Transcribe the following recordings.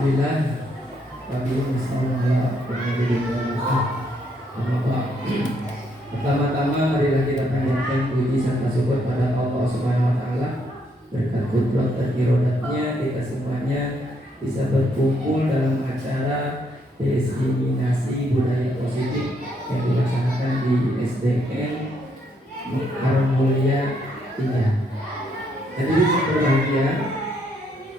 Alhamdulillah kami bersama pertama-tama marilah kita panjatkan puji serta syukur pada Allah Subhanahu wa taala. Berkat kudrat dan irodatnya kita semuanya bisa berkumpul dalam acara diseminasi budaya positif yang dilaksanakan di SDN Harum Mulia 3. Hadirin yang berbahagia,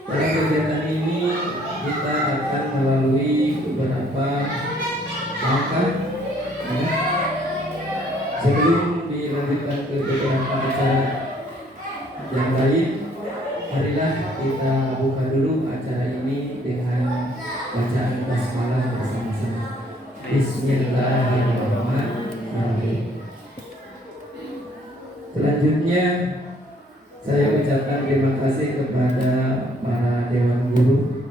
dalam kegiatan ini kita akan melalui beberapa langkah sebelum dilanjutkan ke beberapa acara yang lain. Marilah kita buka dulu acara ini dengan bacaan basmalah bersama-sama. Bismillahirrahmanirrahim. Selanjutnya saya ucapkan terima kasih kepada para dewan guru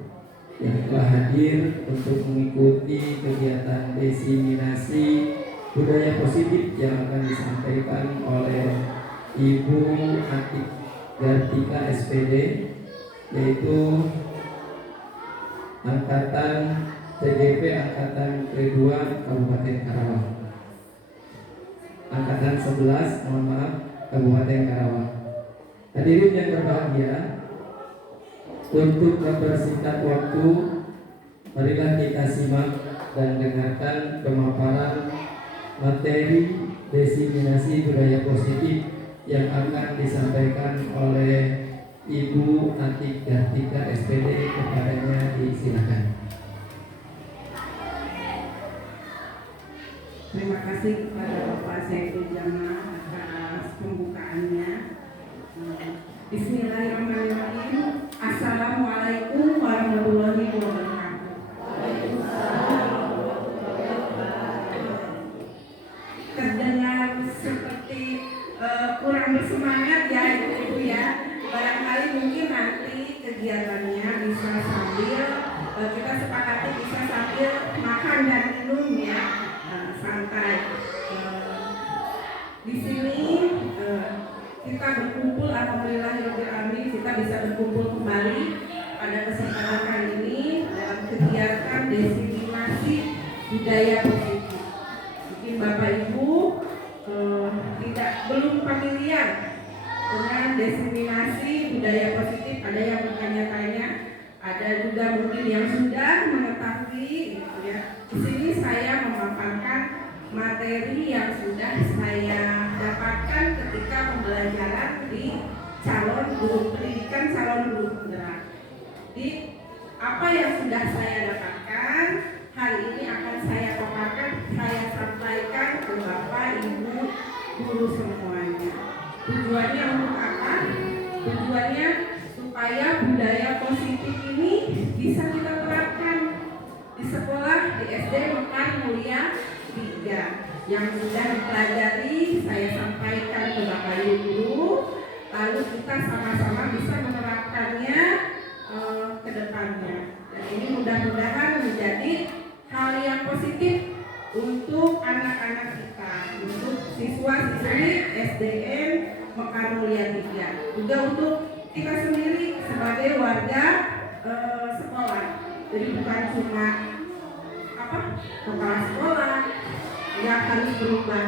yang telah hadir untuk mengikuti kegiatan diseminasi budaya positif yang akan disampaikan oleh Ibu Atik Gartika SPD, yaitu angkatan TGP angkatan kedua Kabupaten Karawang, angkatan 11 Kabupaten Karawang. Hadirin yang berbahagia, untuk mempersingkat waktu, marilah kita simak dan dengarkan pemaparan materi diseminasi budaya positif yang akan disampaikan oleh Ibu Atik Gartika SPD. Kepadanya disilakan. Terima kasih kepada Bapak Saiful Jamil atas pembukaannya. Bismillahirrahmanirrahim. Assalamualaikum warahmatullahi wabarakatuh. Terdengar seperti kurang bersemangat ya Ibu ya. Barangkali mungkin nanti kegiatannya bisa sambil kita sepakati bisa sambil makan dan minum ya, santai. Di sini kita berkumpul, alhamdulillahirobbilalamin, kita bisa berkumpul kembali pada kesempatan kali ini dalam kegiatan diseminasi budaya positif. Mungkin Bapak Ibu belum familiar dengan diseminasi budaya positif, ada yang bertanya-tanya, ada juga mungkin yang sudah mengetahui gitu ya. Di sini saya memaparkan materi yang sudah saya dapatkan ketika pembelajaran di pendidikan calon guru penggerak. Di apa yang sudah saya dapatkan hari ini akan saya paparkan, saya sampaikan ke Bapak Ibu guru semuanya. Tujuannya untuk apa? Tujuannya supaya budaya positif ini bisa kita terapkan di sekolah, di SD Mekar Mulia 3 yang sudah dipelajari. Saya sampaikan ke Bapak Ibu guru, lalu kita sama-sama bisa menerapkannya ke depannya. Dan ini mudah-mudahan menjadi hal yang positif untuk anak-anak kita, untuk siswa-siswi SDN Mekar Mulia 3, juga untuk kita sendiri sebagai warga sekolah. Jadi bukan cuma kepala sekolah yang harus berubah,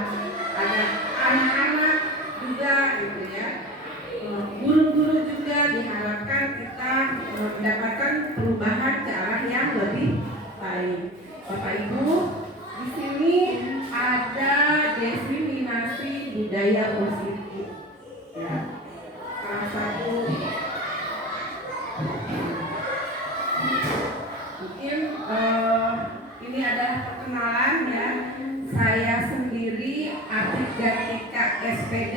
ada anak-anak juga gitu ya, guru-guru juga diharapkan kita mendapatkan perubahan ke arah yang lebih baik. Bapak Ibu, di sini ada diseminasi budaya positif ya. Salah satu mungkin ini ada perkenalan ya. Saya sendiri Atik Gartika SPD.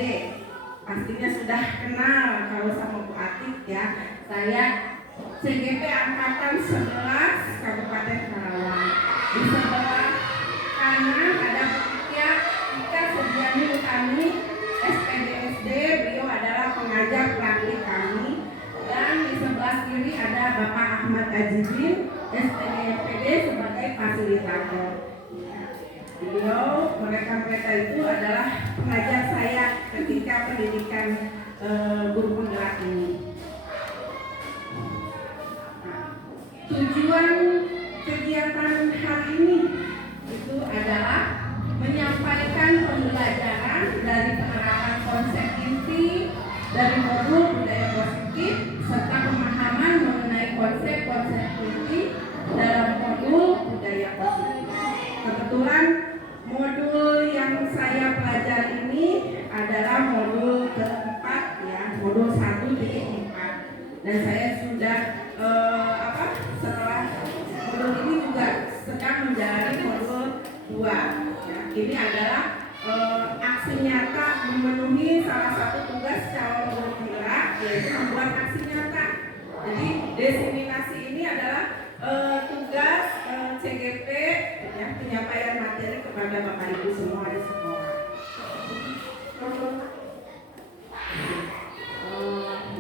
Pastinya sudah kenal kalau sama Bu Atik ya. Saya CGP angkatan 11 Kabupaten Karawang. Di sebelah kanan ada Bu Ika Sediani Utami SPDSD. Beliau adalah pengajar praktik kami. Dan di sebelah kiri ada Bapak Ahmad Ajidin SPDSD sebagai fasilitator. Mereka itu adalah pengajar saya ketika pendidikan guru penggerak ini. tujuan kegiatan hari ini itu adalah menyampaikan pembelajaran dari penerapan konsep inti dari modul budaya positif serta pemahaman mengenai konsep-konsep inti dalam modul budaya positif. Kebetulan modul yang saya pelajari ini adalah modul keempat ya, modul 1.4, dan saya sudah setelah modul ini juga sedang menjalani modul 2 ya. Ini adalah aksi nyata memenuhi salah satu tugas calon guru penggerak, yaitu membuat aksi nyata. Jadi diseminasi ini adalah tugas CGP ya, penyampaian materi kepada Bapak Ibu semua di sekolah.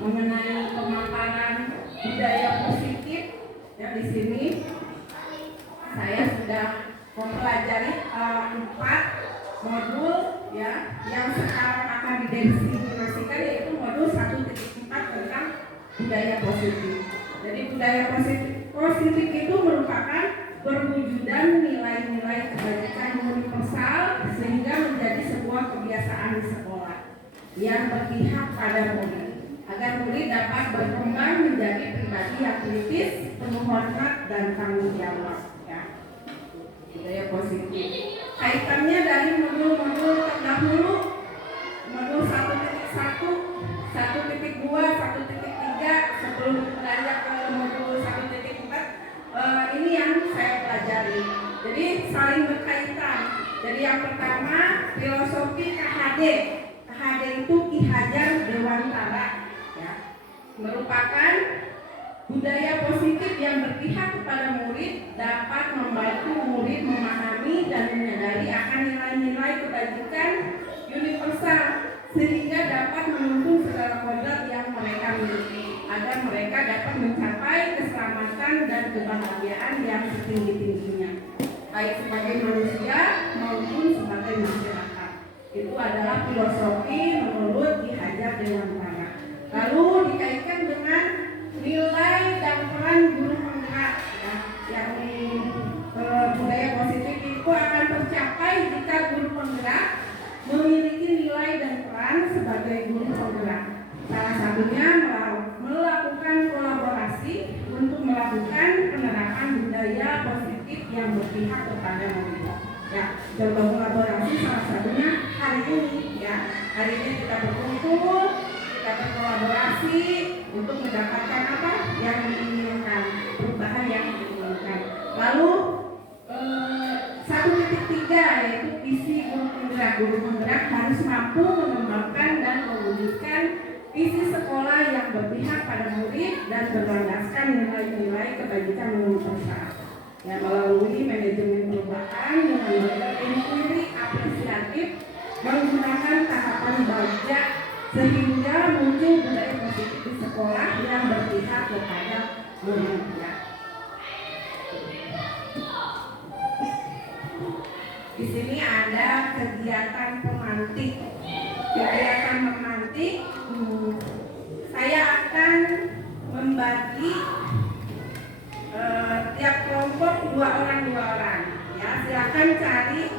Mengenai pemaparan budaya positif ya, di sini saya sudah mempelajari 4 modul ya yang sekarang akan didefinisikan, yaitu modul 1.4 tentang budaya positif. Jadi budaya positif itu merupakan perwujudan nilai-nilai kebajikan universal sehingga menjadi sebuah kebiasaan di sekolah yang berpihak pada murid, agar murid dapat berkembang menjadi pribadi yang kritis, penuh hormat dan tanggung jawab ya. Budaya positif kaitannya dari modul-modul terdahulu, modul 1.1, 1.2, 1.3 sebelum beranjak ke modul 1.4. Ini yang saya pelajari. Jadi saling berkaitan. Jadi yang pertama filosofi KHD. KHD itu Ki Hajar Dewantara ya. Merupakan budaya positif yang berpihak kepada murid, dapat membantu murid memahami dan menyadari akan nilai-nilai kebajikan universal sehingga dapat menuntun segala kodrat yang mereka miliki agar mereka dapat mencapai keselamatan dan kebahagiaan yang setinggi-tingginya, baik sebagai manusia maupun sebagai masyarakat. Itu adalah filosofi menurut Ki Hajar Dewantara. Lalu dikaitkan dengan nilai dan peran guru penggerak ya, yang budaya positif itu akan tercapai jika guru penggerak memiliki nilai dan peran sebagai guru penggerak. Salah satunya melakukan kolaborasi untuk melakukan penerapan budaya positif yang berpihak kepada murid. Ya, contoh kolaborasi salah satunya hari ini ya. Hari ini kita berkumpul, kita berkolaborasi untuk mendapatkan apa yang diinginkan, perubahan yang diinginkan. Lalu 1.3 yaitu visi guru penggerak. Guru penggerak harus mampu mengembangkan dan mewujudkan visi sekolah yang berpihak pada murid dan berlandaskan nilai-nilai kebajikan universal. Ya, melalui manajemen perubahan dengan berinquiry apresiatif, menggunakan tahapan bajak sehingga muncul budaya positif di sekolah yang berpihak kepada murid. Ya. Di sini ada kegiatan pemantik. Kegiatan pemantik, saya akan membagi tiap kelompok 2 orang. Ya, silakan cari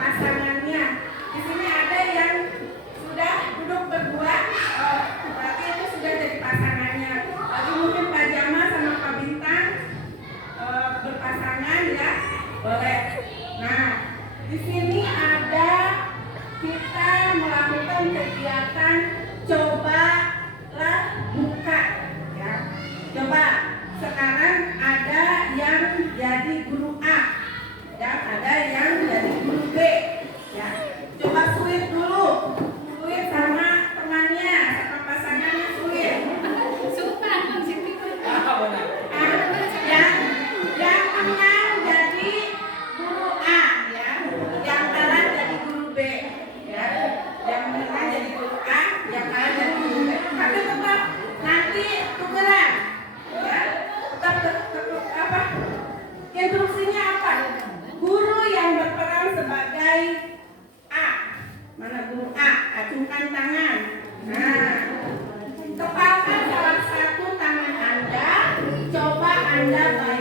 pasangannya. Di sini ada yang sudah duduk berdua, berarti itu sudah jadi pasangannya. Tapi mungkin Pak Jama sama Pak Bintang berpasangan ya, boleh. Nah, di sini ada kita melakukan kegiatan cobalah buka ya. Coba sekarang ada yang jadi guru A ya, ada yang jadi guru B ya. Coba sweet dulu, sweet sama temannya, sama pasangannya sweet. Suka yang tengah jadi guru A ya, yang kanan jadi guru B ya, yang tengah jadi guru A, yang kanan jadi guru B. Tapi tetap nanti tukeran ya, tetap apa? Instruksinya apa? Guru yang berperan sebagai A, mana guru A? Acungkan tangan. Nah, kepalkan salah satu tangan Anda, coba Anda bayangkan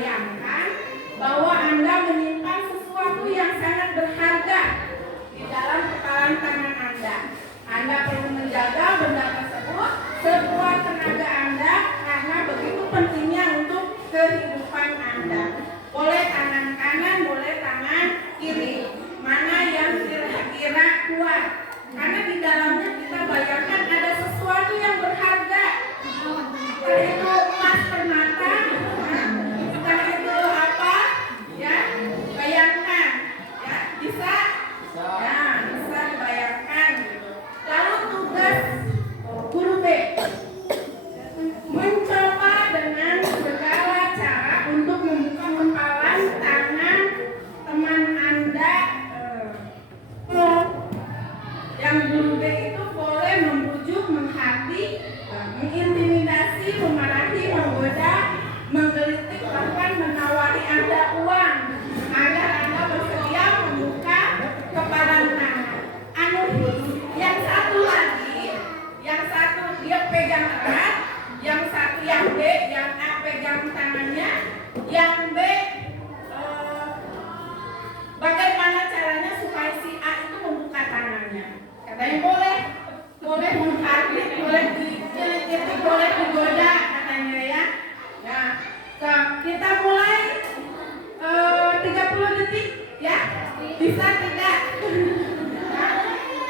Bisa tidak?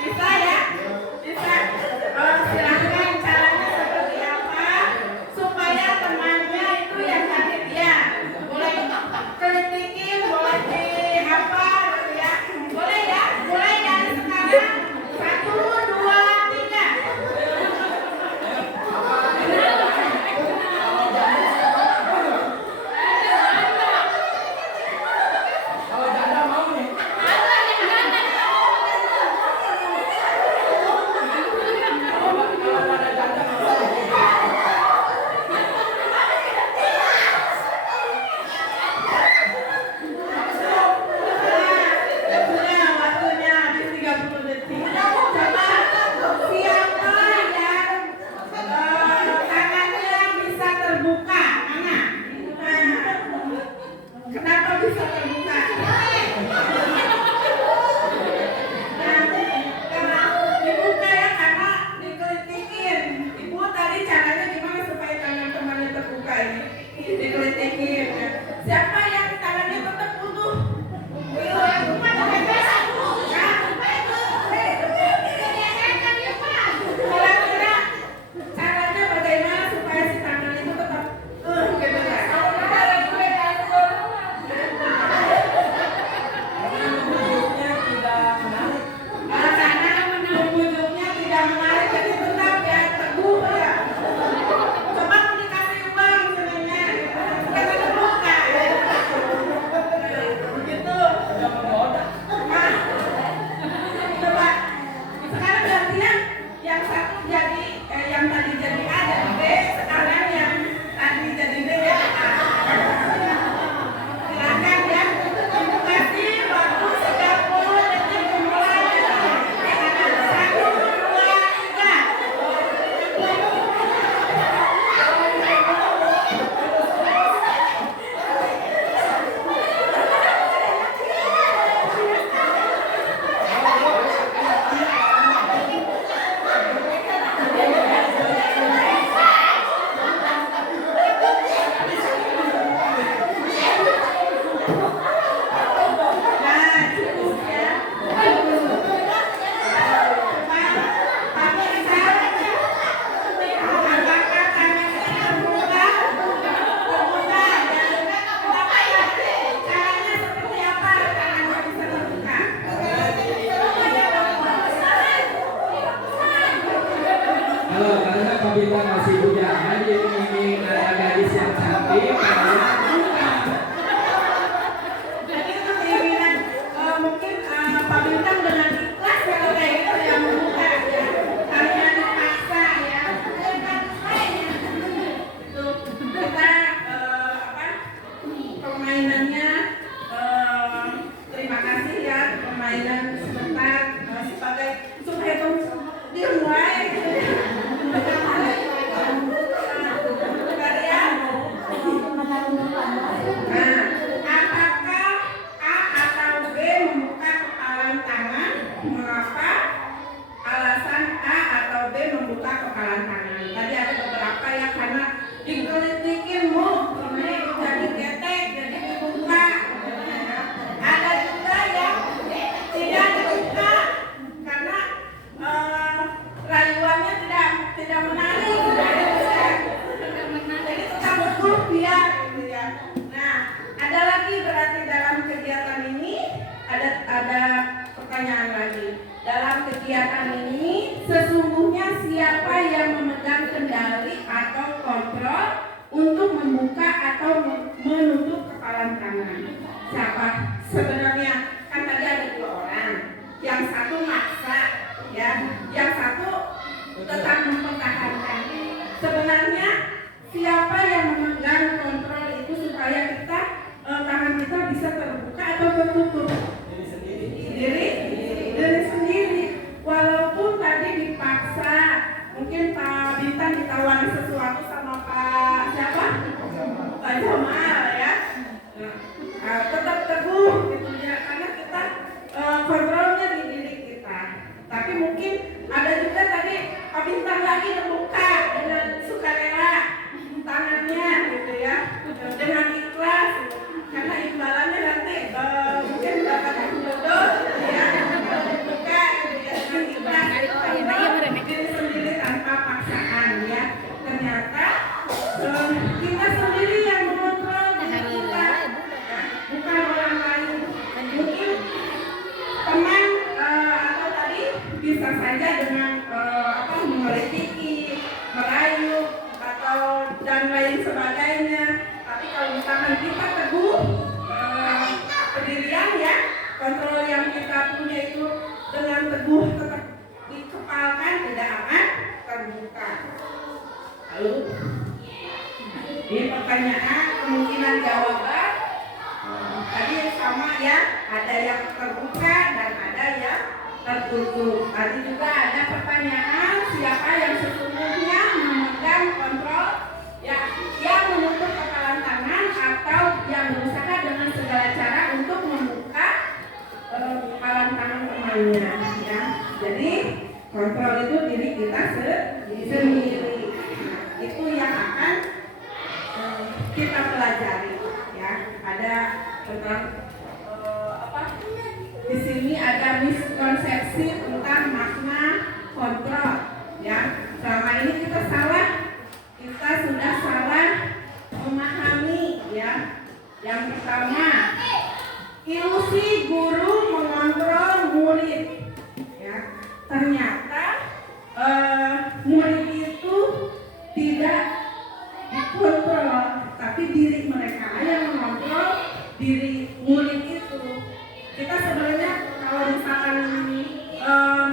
Bisa ya? Bisa. Silahkan caranya seperti apa supaya temannya itu yang tadi ya boleh kritikin, boleh dihafal ya, boleh ya, mulai dari sekarang 1, 2, 3. Kalau janda mau nih. Kalau ada janda mau. Waktunya habis 30 detik. Coba siapa yang tangannya bisa terbuka? Mana? Kenapa bisa terbuka? Karena dibuka ya, karena dikelitikin. Ibu tadi caranya gimana supaya tangan temannya terbuka ini? Dikelitikin. Siapa yang tangannya tetap utuh? Kira-kira caranya bagaimana supaya si tangan itu tetap gitu ya? Ujungnya tidak menarik. Karena ujungnya tidak menarik, jadi tetap ya teguh ya. Coba mau dikasih uang sebenarnya, kita terbuka. Begitu. Sudah menggoda. Nah, coba sekarang gantian yang satu jadi yang tadi jadi A jadi B, sekarang yang tadi jadi B jadi A. Silakan ya. Ibu kasih waktu 30 detik dimulai. 1, 2, 3. Nah, cukup ya. Halo, karena Pak Bintang masih bujangan, ini ada gadis yang cantik, kalian buka. Jadi itu keinginan mungkin Pak Bintang dengan ikhlas kalau kayak gitu ya membuka ya. Kalian dipaksa ya. Itu kita permainannya terima kasih ya permainan sebentar sebagai supaya tuh dimulai gitu ya. Nah, apakah A atau B membuka kepalan tangan? Mengapa? Alasan A atau B membuka kepalan tangan. Tadi ada beberapa ya, karena dikelitikinmu, ini jadi ketek, jadi dibuka. Ada juga yang tidak dibuka karena rayuannya tidak menarik. Jadi tetap utuh dia gitu ya. Nah, ada lagi berarti dalam kegiatan ini ada pertanyaan lagi. Dalam kegiatan ini sesungguhnya siapa yang memegang kendali atau kontrol untuk membuka atau menutup kepalan tangan? Siapa? Sebenarnya kan tadi ada 2 orang. Yang satu maksa ya, yang satu tetap mempertahankan. Sebenarnya siapa yang memegang kontrol itu supaya kita tangan kita bisa terbuka atau tertutup? Diri sendiri. Walaupun tadi dipaksa, mungkin Pak Bintang ditawari sesuatu sama Pak siapa? Pak Jamal ya. Tetap teguh gitu ya, karena kita kontrolnya di diri kita. Tapi mungkin ada juga tadi Pak Bintang lagi terbuka dengan sukarela tangannya gitu ya, dengan ikhlas, karena imbalannya nanti mungkin yang terbuka dan ada yang tertutup. Tadi juga ada pertanyaan, siapa yang sesungguhnya memegang kontrol ya, yang menutup kepalan tangan atau yang berusaha dengan segala cara untuk membuka kepalan tangan temannya ya. Jadi kontrol itu diri kita sendiri. Itu yang akan kita pelajari ya. Ada tentang di sini ada miskonsepsi tentang makna kontrol ya. Selama ini kita sudah salah memahami ya. Yang pertama, ilusi guru mengontrol murid ya. Ternyata murid itu tidak dikontrol, tapi diri mereka yang mengontrol diri murid itu. Kita sebenarnya kalau misalkan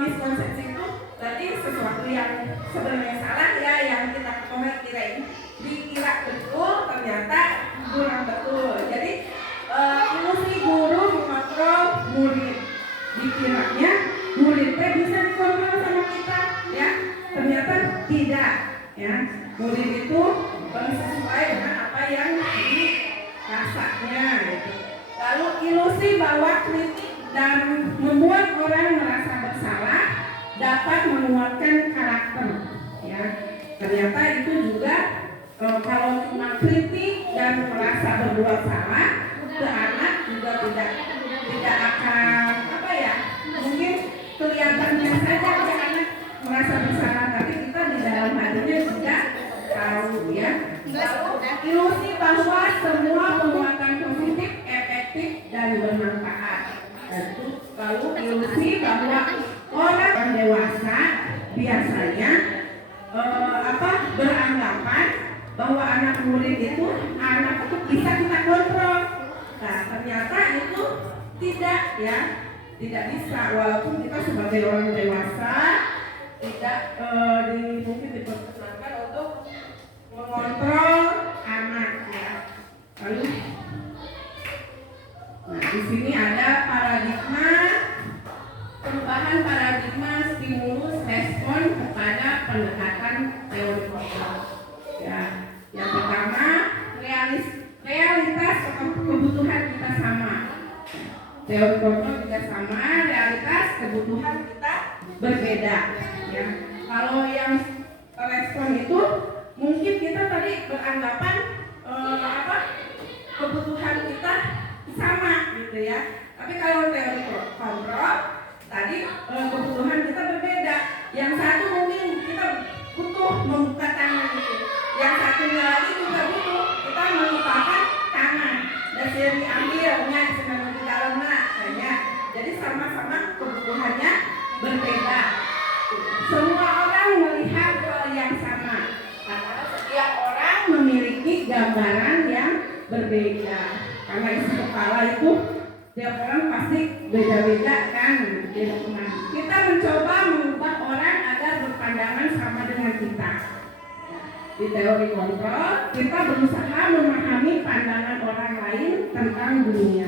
miskonsepsi itu berarti sesuatu yang sebenarnya salah ya, yang kita dikira betul ternyata kurang betul. Jadi ilusi guru mengontrol murid, dikiranya muridnya bisa dikontrol sama kita ya, ternyata tidak ya. Murid itu sesuai dengan apa yang dirasanya gitu. Lalu ilusi bahwa kritik dan membuat orang merasa bersalah dapat menguatkan karakter ya. Ternyata itu juga kalau cuma kritik dan merasa berbuat salah ke anak juga tidak akan mungkin kelihatannya saja ya anak merasa bersalah, tapi kita di dalam hatinya tidak tahu ya. Lalu ilusi bahwa semua penguatan positif efektif dan bermanfaat. Lalu ilusi bahwa orang dewasa biasanya beranggapan bahwa anak murid itu bisa kita kontrol. Nah, ternyata itu tidak ya, tidak bisa. Walaupun kita sebagai orang dewasa tidak mungkin diperkenankan untuk mengontrol anak ya. Lalu, nah di sini ada perubahan paradigma stimulus respon kepada pendekatan teori kontrol. Ya, yang pertama realitas kebutuhan kita sama. Teori kontrol juga sama, realitas kebutuhan kita berbeda. Ya, kalau yang respon itu mungkin kita tadi beranggapan kebutuhan kita sama gitu ya. Tapi kalau teori kontrol tadi kebutuhan kita berbeda. Yang satu mungkin kita butuh membuka tangan gitu. Yang satunya lagi juga butuh kita melupakan tangan. Dan diambilnya sedang di dalamnya kayaknya. Jadi sama-sama kebutuhannya berbeda. Semua orang melihat hal yang sama. Karena setiap orang memiliki gambaran yang berbeda. Karena isi kepala itu setiap orang pasti beda-beda kan. Kita mencoba mengubah orang agar berpandangan sama dengan kita. Di teori kontrol, kita berusaha memahami pandangan orang lain tentang dunia.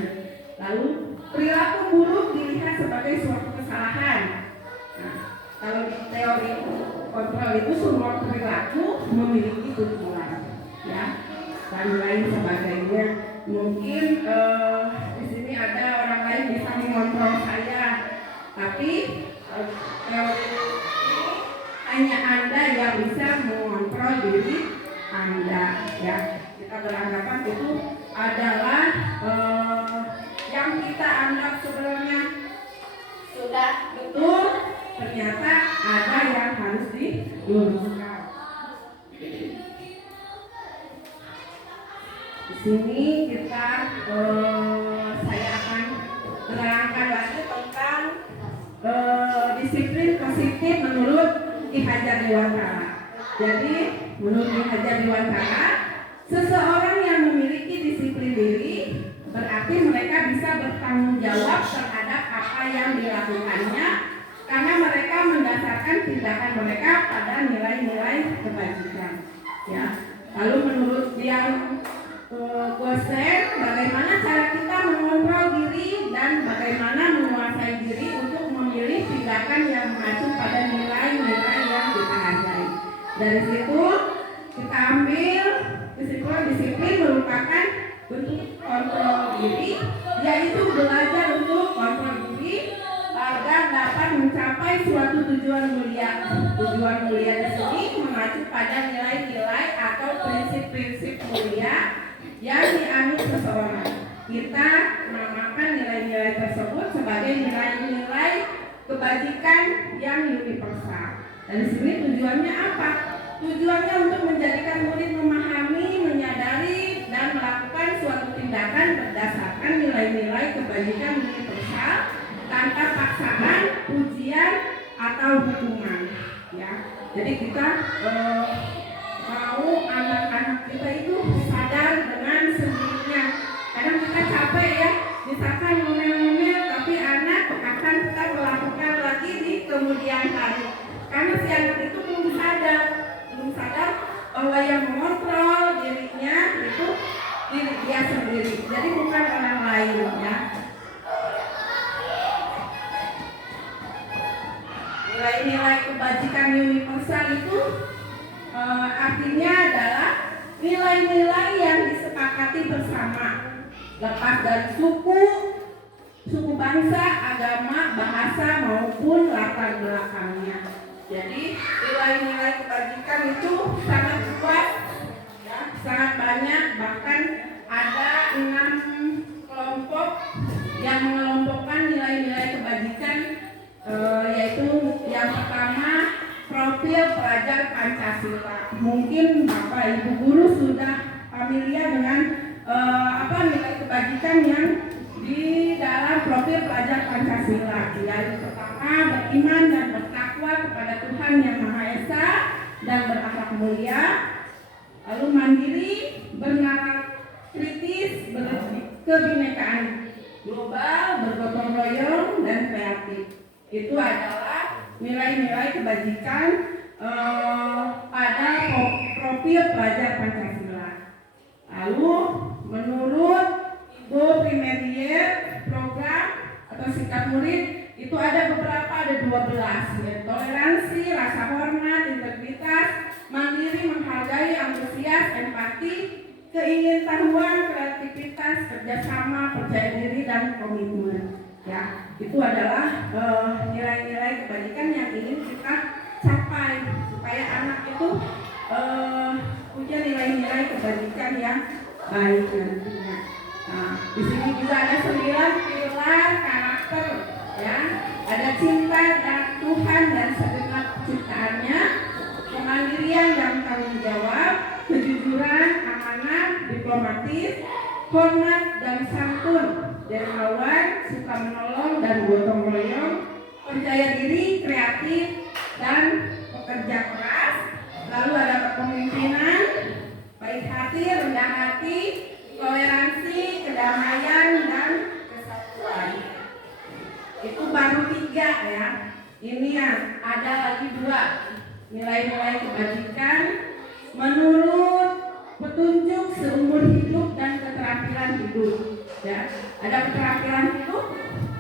Lalu perilaku buruk dilihat sebagai suatu kesalahan. Nah, kalau di teori kontrol itu semua perilaku memiliki tujuan, ya, dan lain sebagainya. Mungkin di sini ada orang lain bisa mengontrol saya, tapi teori ini hanya Anda yang bisa mengontrol diri Anda, ya. Kita beranggapan itu adalah yang kita anggap sebenarnya sudah betul, ternyata ada yang harus diluruskan. Di sini kita saya akan menerangkan lagi tentang disiplin positif menurut Ki Hajar Dewantara. Jadi menurut Ki Hajar Dewantara, seseorang yang memiliki disiplin diri berarti mereka bisa bertanggung jawab terhadap apa yang dilakukannya karena mereka mendasarkan tindakan mereka pada nilai-nilai kebajikan. Ya. Lalu menurut Kuesen, bagaimana cara kita mengontrol diri dan bagaimana Dari situ kita ambil kesimpulan disiplin merupakan bentuk kontrol diri, yaitu belajar untuk kontrol diri agar dapat mencapai suatu tujuan mulia. Tujuan mulia di sini mengacu pada nilai-nilai atau prinsip-prinsip mulia yang dianut seseorang. Kita menamakan nilai-nilai tersebut sebagai nilai-nilai kebajikan yang universal. Dan di sini tujuannya apa? Tujuannya untuk menjadikan murid memahami, menyadari, dan melakukan suatu tindakan berdasarkan nilai-nilai kebajikan universal tanpa paksaan, pujian, atau hukuman. Ya, jadi kita mau anak-anak kita itu sadar dengan sendirinya. Kadang kita capek ya, misalkan ngomel-ngomel, tapi anak akan kita melakukan lagi di kemudian hari. Karena si anak itu belum sadar bahwa yang mengontrol dirinya itu diri dia sendiri. Jadi bukan orang lain ya. Nilai-nilai kebajikan universal itu artinya adalah nilai-nilai yang disepakati bersama, lepas dari suku bangsa, agama, bahasa maupun latar belakangnya. Jadi nilai-nilai kebajikan itu sangat luas, ya, sangat banyak. Bahkan ada 6 kelompok yang mengelompokkan nilai-nilai kebajikan, yaitu yang pertama profil pelajar Pancasila. Mungkin Bapak Ibu guru sudah familiar dengan nilai kebajikan yang di dalam profil pelajar Pancasila. Yang pertama beriman dan bertakwa kepada Tuhan Yang Maha Esa dan berakhlak mulia. Lalu mandiri, bernalar kritis, berkebinekaan global, bergotong royong, dan kreatif. Itu adalah nilai-nilai kebajikan pada profil pelajar Pancasila. Lalu menurut Ibu Primerier program atau sikap murid itu ada beberapa, ada 12 ya. Toleransi, rasa hormat, integritas, mandiri, menghargai, antusias, empati, keingintahuan, kreativitas, kerjasama, percaya diri, dan komitmen. Ya, itu adalah nilai-nilai kebajikan yang ingin kita capai supaya anak itu punya nilai-nilai kebajikan yang baik nantinya. Nah, di sini juga ada 9 pilar karakter, ya. Ada cinta dan Tuhan dan segenap ciptaannya, kemandirian dan tanggung jawab, kejujuran, amanah, diplomatis, hormat dan santun, dermawan, suka menolong dan gotong royong, percaya diri, kreatif, dan pekerja keras. Lalu ada kepemimpinan, baik hati, rendah hati, toleransi, kedamaian, dan kesatuan. Itu baru 3 ya. Ini ya, ada lagi 2 nilai-nilai kebajikan menurut petunjuk seumur hidup dan keterampilan hidup. Ya, ada keterampilan hidup,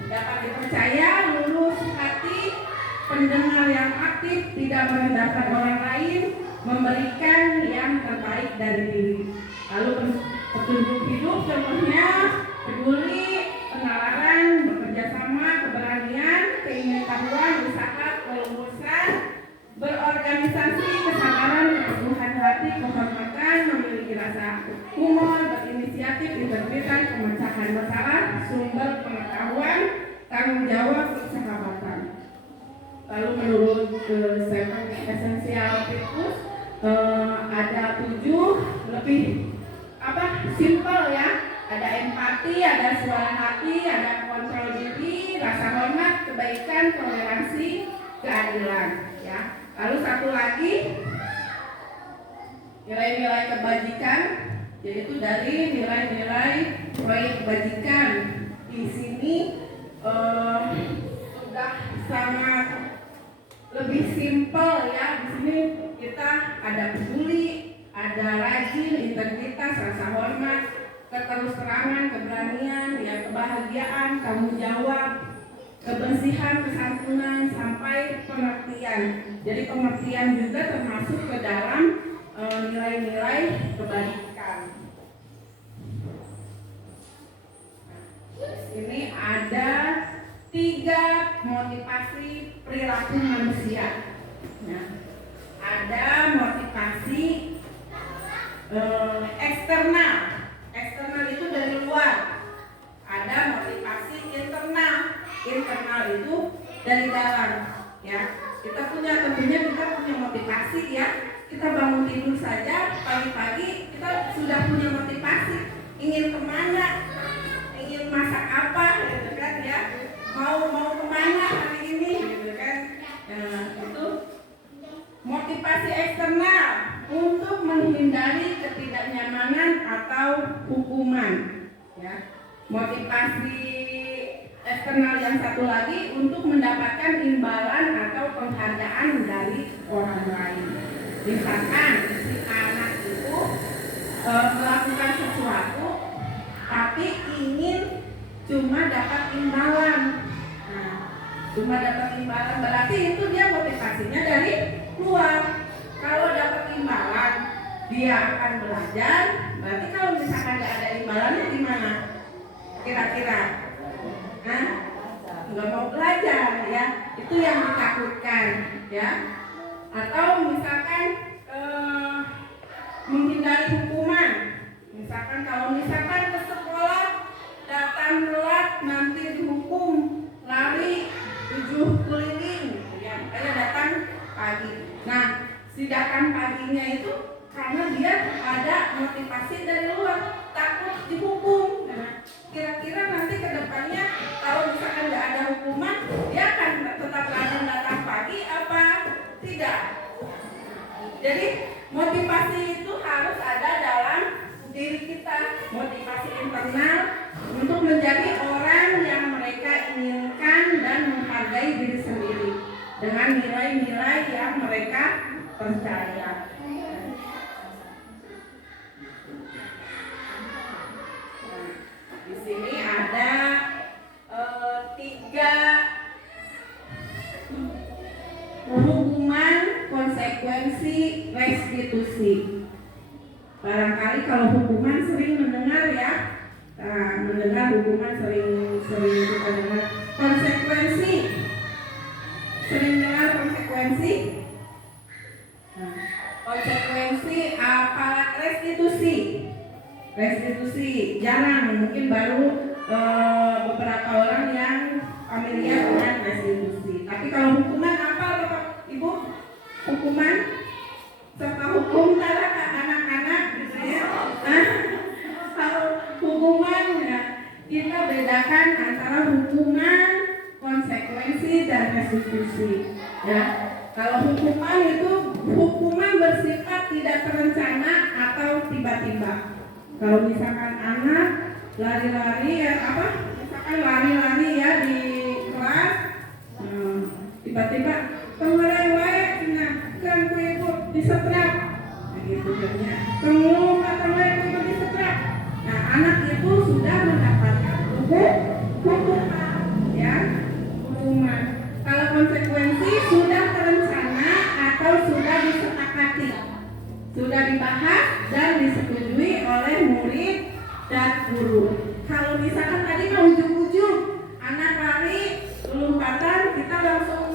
dapat dipercaya, lurus hati, pendengar yang aktif, tidak merendahkan orang lain, memberikan yang terbaik dari diri. Lalu petunjuk hidup contohnya peduli, penalaran, bekerja sama, keberanian, keingintahuan, usaha, kelulusan, berorganisasi, kesabaran, keteguhan hati, kehormatan, memiliki rasa humor, berinisiatif, integritas, pemecahan masalah, sumber pengetahuan, tanggung jawab, persahabatan. Lalu menurut esensial Virtus ada 7 lebih simpel ya. Ada empati, ada suara hati, ada kontrol diri, rasa hormat, kebaikan, toleransi, keadilan ya. Lalu satu lagi nilai-nilai kebajikan, yaitu dari nilai-nilai proyek kebajikan. Di sini sudah sangat lebih simpel ya. Di sini kita ada peduli, ada rajin, integritas, rasa hormat, keterus terangan, keberanian, ya, kebahagiaan, tanggung jawab, kebersihan, kesantunan, sampai pengertian. Jadi pengertian juga termasuk ke dalam nilai-nilai kebaikan. Ini ada 3 motivasi perilaku manusia. Ya. Ada motivasi eksternal. Eksternal itu dari luar. Ada motivasi internal. Internal itu dari dalam. Ya, tentunya kita punya motivasi ya. Kita bangun tidur saja pagi-pagi kita sudah punya motivasi. Ingin kemana? Ingin masak apa? Gitu kan ya. Mau kemana hari ini? Gitu kan. Itu motivasi eksternal untuk menghindari ketidaknyamanan atau hukuman. Ya. Motivasi eksternal yang satu lagi untuk mendapatkan imbalan atau penghargaan dari orang lain. Misalkan si anak itu melakukan sesuatu tapi ingin cuma dapat imbalan. Nah, cuma dapat imbalan berarti itu dia motivasinya dari luar. Kalau dapat imbalan dia akan belajar. Berarti kalau misalkan nggak ada imbalannya gimana? Kira-kira? Nggak mau belajar ya. Itu yang ditakutkan ya. Atau misalkan menghindari hukuman. Kalau misalkan ke sekolah datang telat nanti dihukum lari 7 keliling ya, makanya datang pagi. Nah, si datang paginya itu karena dia ada motivasi dari luar, takut dihukum. Nah, kira-kira nanti ke depannya kalau misalkan nggak ada hukuman, dia akan tetap rajin datang pagi apa tidak? Jadi motivasi itu harus ada dalam diri kita, motivasi internal untuk menjadi orang yang mereka inginkan dan menghargai diri sendiri dengan nilai-nilai yang mereka percaya. Nah, di sini ada 3 hukuman, konsekuensi, restitusi. Barangkali kalau hukuman sering mendengar ya, mendengar hukuman sering kita dengar. Konsekuensi, sering dengar konsekuensi. Nah, konsekuensi apa? Restitusi jarang, mungkin baru beberapa orang yang familiar dengan restitusi. Tapi kalau hukuman apa Bapak Ibu? Hukuman serta hukum terhadap anak-anak gitu ya. Kalau hukuman ya, kita bedakan antara hukuman, konsekuensi dan restitusi ya. Kalau hukuman itu hukuman bersifat tidak terencana atau tiba-tiba. Kalau misalkan anak lari-lari ya misalkan lari-lari ya di kelas, tiba-tiba pengerai kan ibu disetrap, begitu jadinya. Pengerai ibu disetrap. Nah, anak itu sudah mendapatkan hukuman, ya, hukuman. Kalau konsekuensi sudah terencana atau sudah disepakati, sudah dibahas dan disetujui oleh murid dan guru. Kalau misalkan tadi mau ujung-ujung anak lari lompatan, kita langsung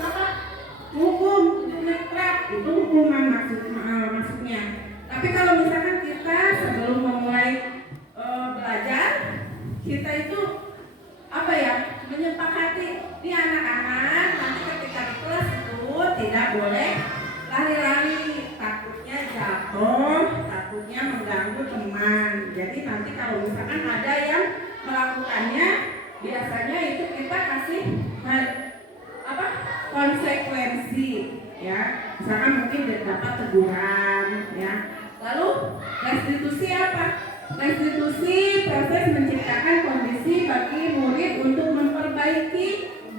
hukum trap, itu hukuman maksudnya. Tapi kalau misalkan kita sebelum memulai belajar, kita itu menyepakati di anak-anak nanti ketika di kelas itu tidak boleh lari-lari, takutnya jatuh, takutnya mengganggu teman. Jadi nanti kalau misalkan ada yang melakukannya, biasanya itu kita kasih konsekuensi ya. Misalkan mungkin dapat teguran ya. Lalu restitusi apa? Restitusi proses menciptakan kondisi bagi murid untuk memperbaiki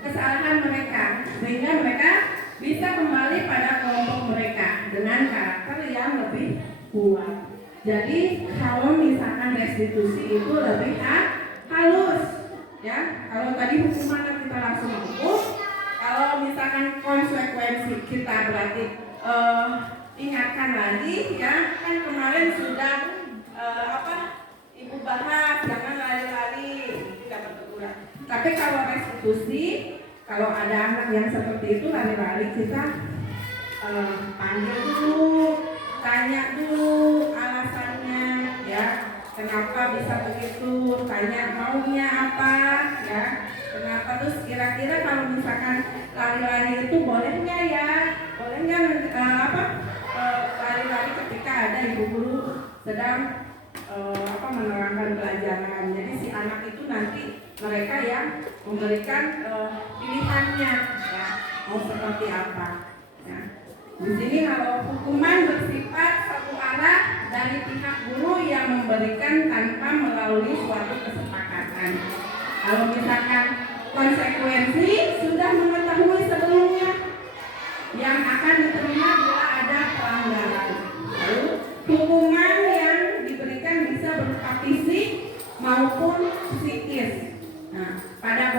kesalahan mereka sehingga mereka bisa kembali pada kelompok mereka dengan karakter yang lebih kuat. Jadi kalau misalkan restitusi itu lebih halus ya. Kalau tadi hukuman kita langsung langsung menghukum. Kalau misalkan konsekuensi kita berarti ingatkan lagi ya, kan kemarin sudah Ibu bahas jangan lari-lari, tidak berteguran. Tapi kalau restitusi, kalau ada anak yang seperti itu lari-lari, kita panggil dulu, tanya dulu alasannya ya, kenapa bisa begitu, tanya maunya apa ya, kenapa, terus kira-kira kalau misalkan lari-lari itu boleh nggak ya, boleh nggak lari-lari ketika ada ibu guru sedang menerangkan pelajaran. Jadi si anak itu nanti mereka yang memberikan pilihannya ya, mau seperti apa ya. Di sini kalau hukuman bersifat satu arah dari pihak guru yang memberikan tanpa melalui suatu kesepakatan. Kalau misalkan konsekuensi sudah mengetahui sebelumnya yang akan diterima bila ada pelanggaran. Lalu hukuman yang diberikan bisa berupa fisik maupun psikis. Nah, pada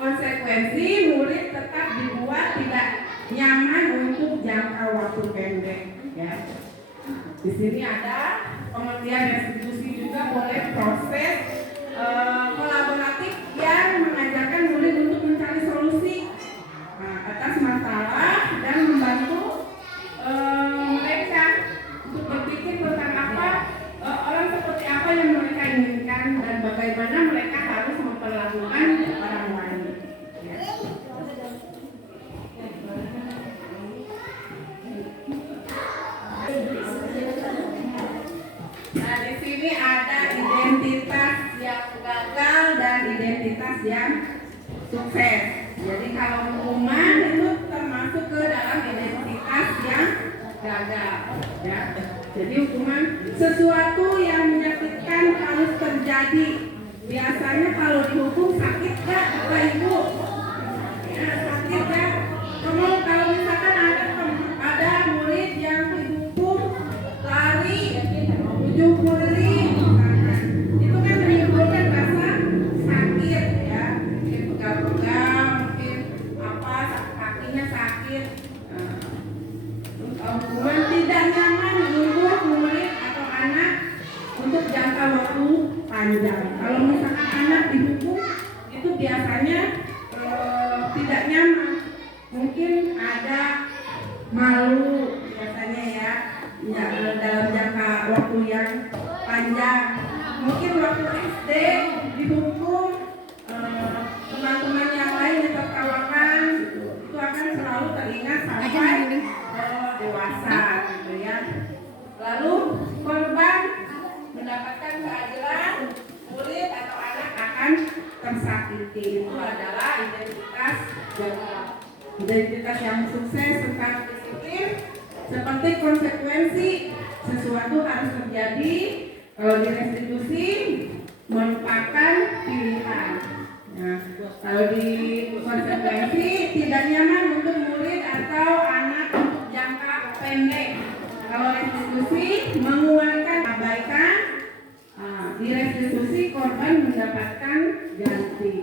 konsekuensi murid tetap dibuat tidak nyaman untuk jangka waktu pendek. Ya. Di sini ada pengertian restitusi juga boleh proses kolaboratif yang mengajarkan murid untuk mencari solusi atas masalah dan membantu mereka untuk berpikir tentang orang seperti apa yang mereka inginkan dan bagaimana mereka harus memperlakukan orang lain. Ya. Nah, di sini ada identitas yang gagal dan identitas yang sukses. Jadi kalau hukuman itu termasuk ke dalam identitas yang gagal ya. Jadi hukuman sesuatu yang menyakitkan harus terjadi. Biasanya kalau dihukum sakit gak Bapak Ibu? Ya, sakit gak? Kalau misalkan ada murid yang dihukum lari 70 itu kan menimbulkan rasa sakit ya, mungkin pegal-pegal, mungkin kakinya sakit. Hukuman tidak nyaman membuat murid atau anak untuk jangka waktu panjang. Kalau misalkan anak dihukum itu biasanya tidak nyaman, mungkin ada malu biasanya ya dalam jangka waktu yang panjang. Mungkin waktu SD dihukum teman-teman yang lain ditertawakan, itu akan selalu teringat sampai dewasa gitu ya. Lalu korban mendapatkan keadilan, murid atau anak akan tersakiti. Itu adalah identitas yang sukses tentang disiplin. Seperti konsekuensi sesuatu harus terjadi. Kalau di restitusi merupakan pilihan. Nah, kalau di konsekuensi tidak nyaman untuk murid atau anak untuk jangka pendek. Kalau restitusi menguatkan abaikan, di restitusi korban mendapatkan ganti.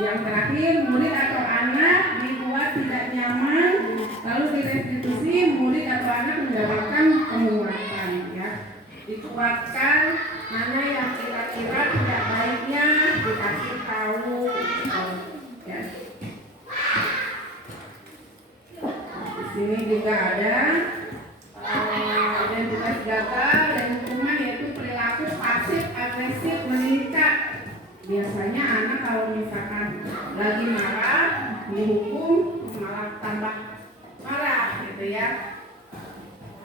Yang terakhir, murid atau anak dibuat tidak nyaman, lalu di restitusi murid atau anak mendapatkan penguatan ya. Dikuatkan mana yang kira-kira tidak baiknya dikasih tahu ya. Di sini juga ada identitas gagal dan hukuman, yaitu perilaku pasif agresif meningkat. Biasanya anak kalau misalkan lagi marah dihukum malah tambah marah gitu ya.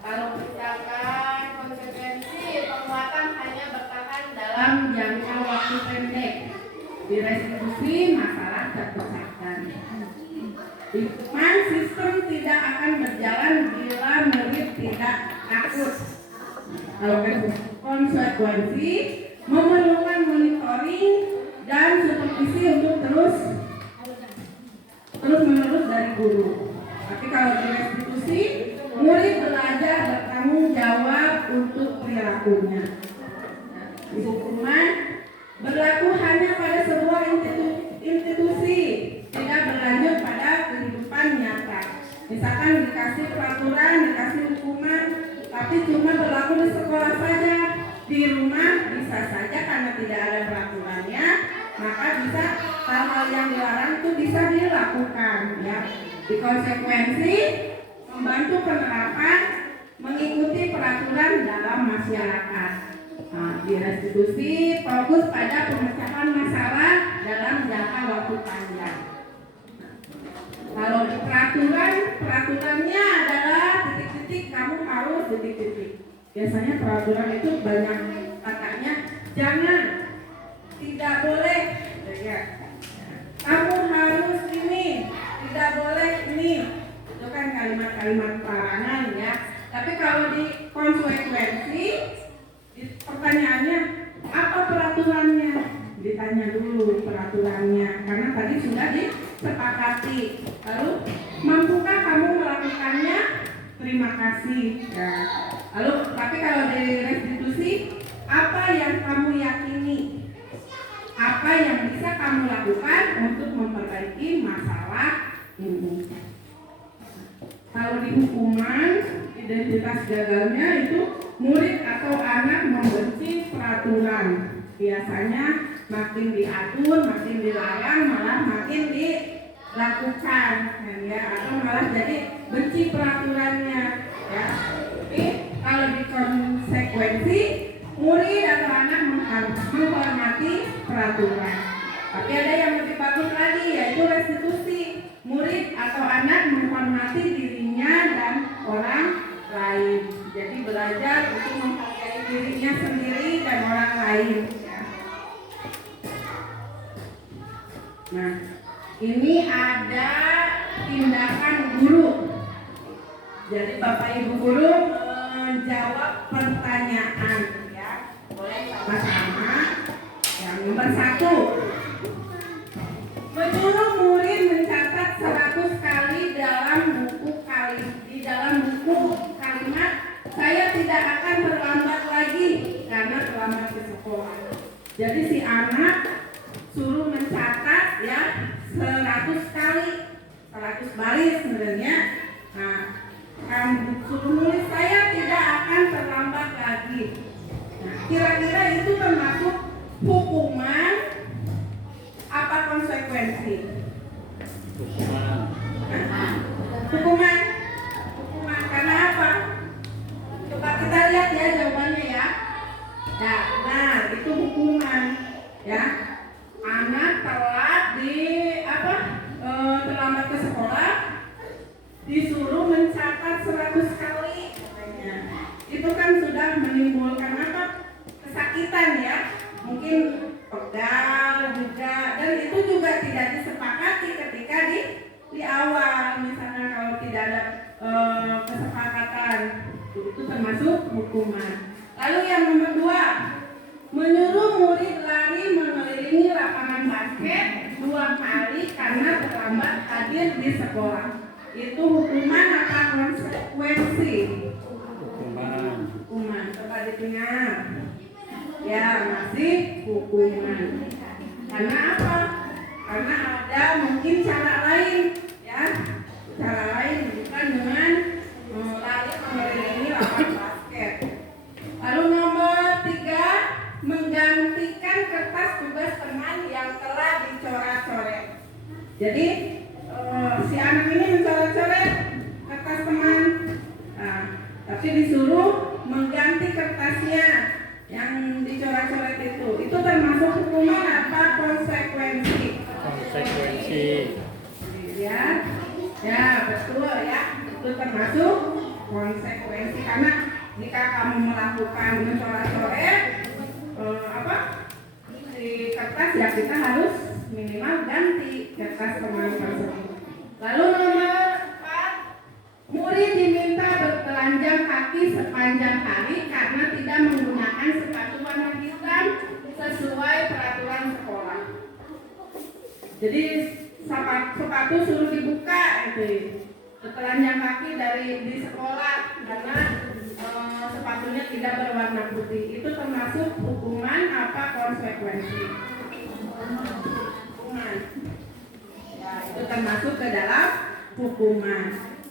Kalau misalkan konsekuensi penguatan hanya bertahan dalam jangka waktu pendek, di restitusi masalah terpecahkan. Hukuman sistem tidak akan berjalan bila murid tidak takut. Kalau konsekuensi memerlukan monitoring dan supervisi untuk terus-menerus dari guru. Tapi kalau di restitusi, murid belajar bertanggung jawab untuk perilakunya. Hukuman berlaku hanya pada sebuah dikasih peraturan, dikasih hukuman, tapi cuma berlaku di sekolah saja. Di rumah bisa saja karena tidak ada peraturannya, maka bisa hal-hal yang dilarang itu bisa dilakukan, ya. Di konsekuensi membantu penerapan mengikuti peraturan dalam masyarakat. Nah, di restitusi fokus pada pemecahan masalah dalam jangka waktu panjang. Kalau di peraturannya adalah titik-titik, kamu harus titik-titik. Biasanya peraturan itu banyak katanya, jangan, tidak boleh, ya. Kamu harus ini, tidak boleh ini. Itu kan kalimat-kalimat larangan, ya. Tapi kalau di konsekuensi, pertanyaannya apa peraturannya? Ditanya dulu peraturannya, karena tadi sudah disepakati. Lalu mampukah kamu melakukannya? Terima kasih, ya. Lalu tapi kalau di restitusi, apa yang kamu yakini? Apa yang bisa kamu lakukan untuk memperbaiki masalah ini? Kalau di hukuman, identitas gagalnya itu murid atau anak membenci peraturan. Biasanya makin diatur, makin dilarang, malah makin dilakukan, ya, atau malah jadi benci peraturannya, ya. Tapi kalau di konsekuensi, murid atau anak menghormati peraturan. Tapi ada yang lebih bagus lagi, yaitu restitusi. Murid atau anak menghormati dirinya dan orang lain. Jadi belajar untuk menghargai dirinya sendiri dan orang lain, ya. Nah, ini ada tindakan guru. Jadi Bapak Ibu guru menjawab pertanyaan, ya. Boleh sama-sama. Yang nomor 1, menyuruh murid mencatat 100 kali di dalam buku kalimat saya tidak akan terlambat lagi karena terlambat ke sekolah. Jadi si anak suruh mencatat, ya, 100 kali, 100 baris sebenarnya. Nah, suruh nulis saya tidak akan terlambat lagi. Nah, kira-kira itu termasuk hukuman apa konsekuensi? Hukuman. Karena apa? Coba kita lihat, ya, jawabannya, ya. Nah, itu hukuman, ya. Anak telat terlambat ke sekolah, disuruh mencatat 100 kali. Itu kan sudah menimbulkan apa? Kesakitan, ya. Mungkin pegal juga, dan itu juga tidak disepakati ketika di awal. Misalnya kalau tidak ada kesepakatan, itu termasuk hukuman. Lalu yang nomor 2, menyuruh murid lari mengelilingi lapangan basket 2 kali karena terlambat hadir di sekolah. Itu hukuman apa konsekuensi? Hukuman. Coba didengar. Ya, masih hukuman. Karena apa? Karena ada mungkin cara lain, ya. Cara lain bukan dengan lari mengelilingi lapangan basket. Lalu nomor 3, menggantikan kertas tugas teman yang telah dicoret-coret. Jadi si anak ini mencoret-coret kertas teman, nah, tapi disuruh mengganti kertasnya yang dicoret-coret itu termasuk hukuman apa konsekuensi? Konsekuensi. Ya, betul, ya. Itu termasuk konsekuensi karena jika kamu melakukan mencoret-coret di kertas, ya kita harus minimal ganti kertas teman tersebut. Lalu nomor 4, murid diminta bertelanjang kaki sepanjang hari karena tidak menggunakan sepatu warna hitam sesuai peraturan sekolah. Jadi sepatu suruh dibuka, telanjang kaki di sekolah karena sepatunya tidak berwarna putih. Itu termasuk hukuman apa konsekuensi? Hukuman. Ya, itu termasuk ke dalam hukuman.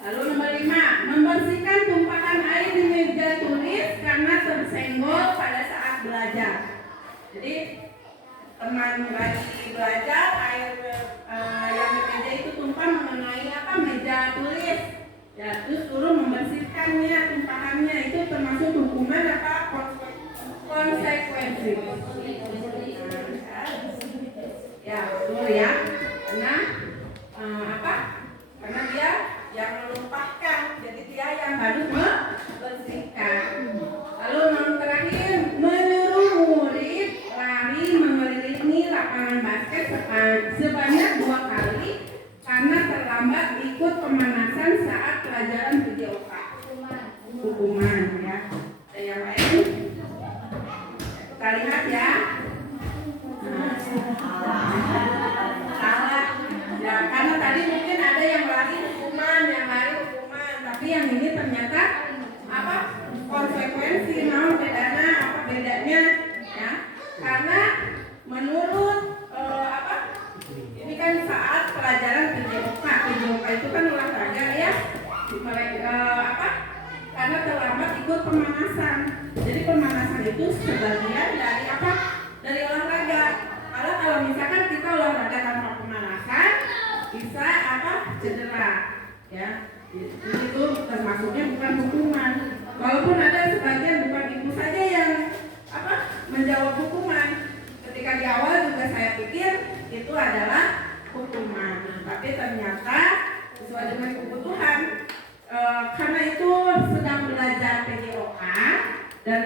Lalu nomor 5, membersihkan tumpahan air di meja tulis karena tersenggol pada saat belajar. Jadi teman lagi belajar, air yang di meja itu tumpah mengenai meja tulis. Ya, terus suruh membersihkannya, tumpahannya. Itu termasuk hukuman konsekuensi. Ya, betul ya. Karena karena dia yang melumpahkan, jadi dia yang harus membersihkan. Lalu yang terakhir, menyuruh murid lari mengelilingi lapangan basket sebanyak 2 kali karena terlambat ikut pemanasan saat pelajaran PJOK. Hukuman ya. Ada yang lain? Kita lihat ya. Salah. Ya, karena tadi mungkin ada yang lari hukuman, tapi yang ini ternyata konsekuensi, bedanya ya. Karena menurut ini kan saat pelajaran PJOK itu kan olahraga ya. Karena terlambat ikut pemanasan. Jadi pemanasan itu sebagian dari dari olahraga. Kalau misalkan kita olahraga tanpa pemanasan bisa cedera ya. Itu termasuknya bukan hukuman. Walaupun ada sebagian bukan itu saja yang menjawab hukuman. Ketika di awal juga saya pikir itu adalah hukuman, tapi ternyata sesuai dengan kebutuhan. Karena itu sedang belajar PJOK dan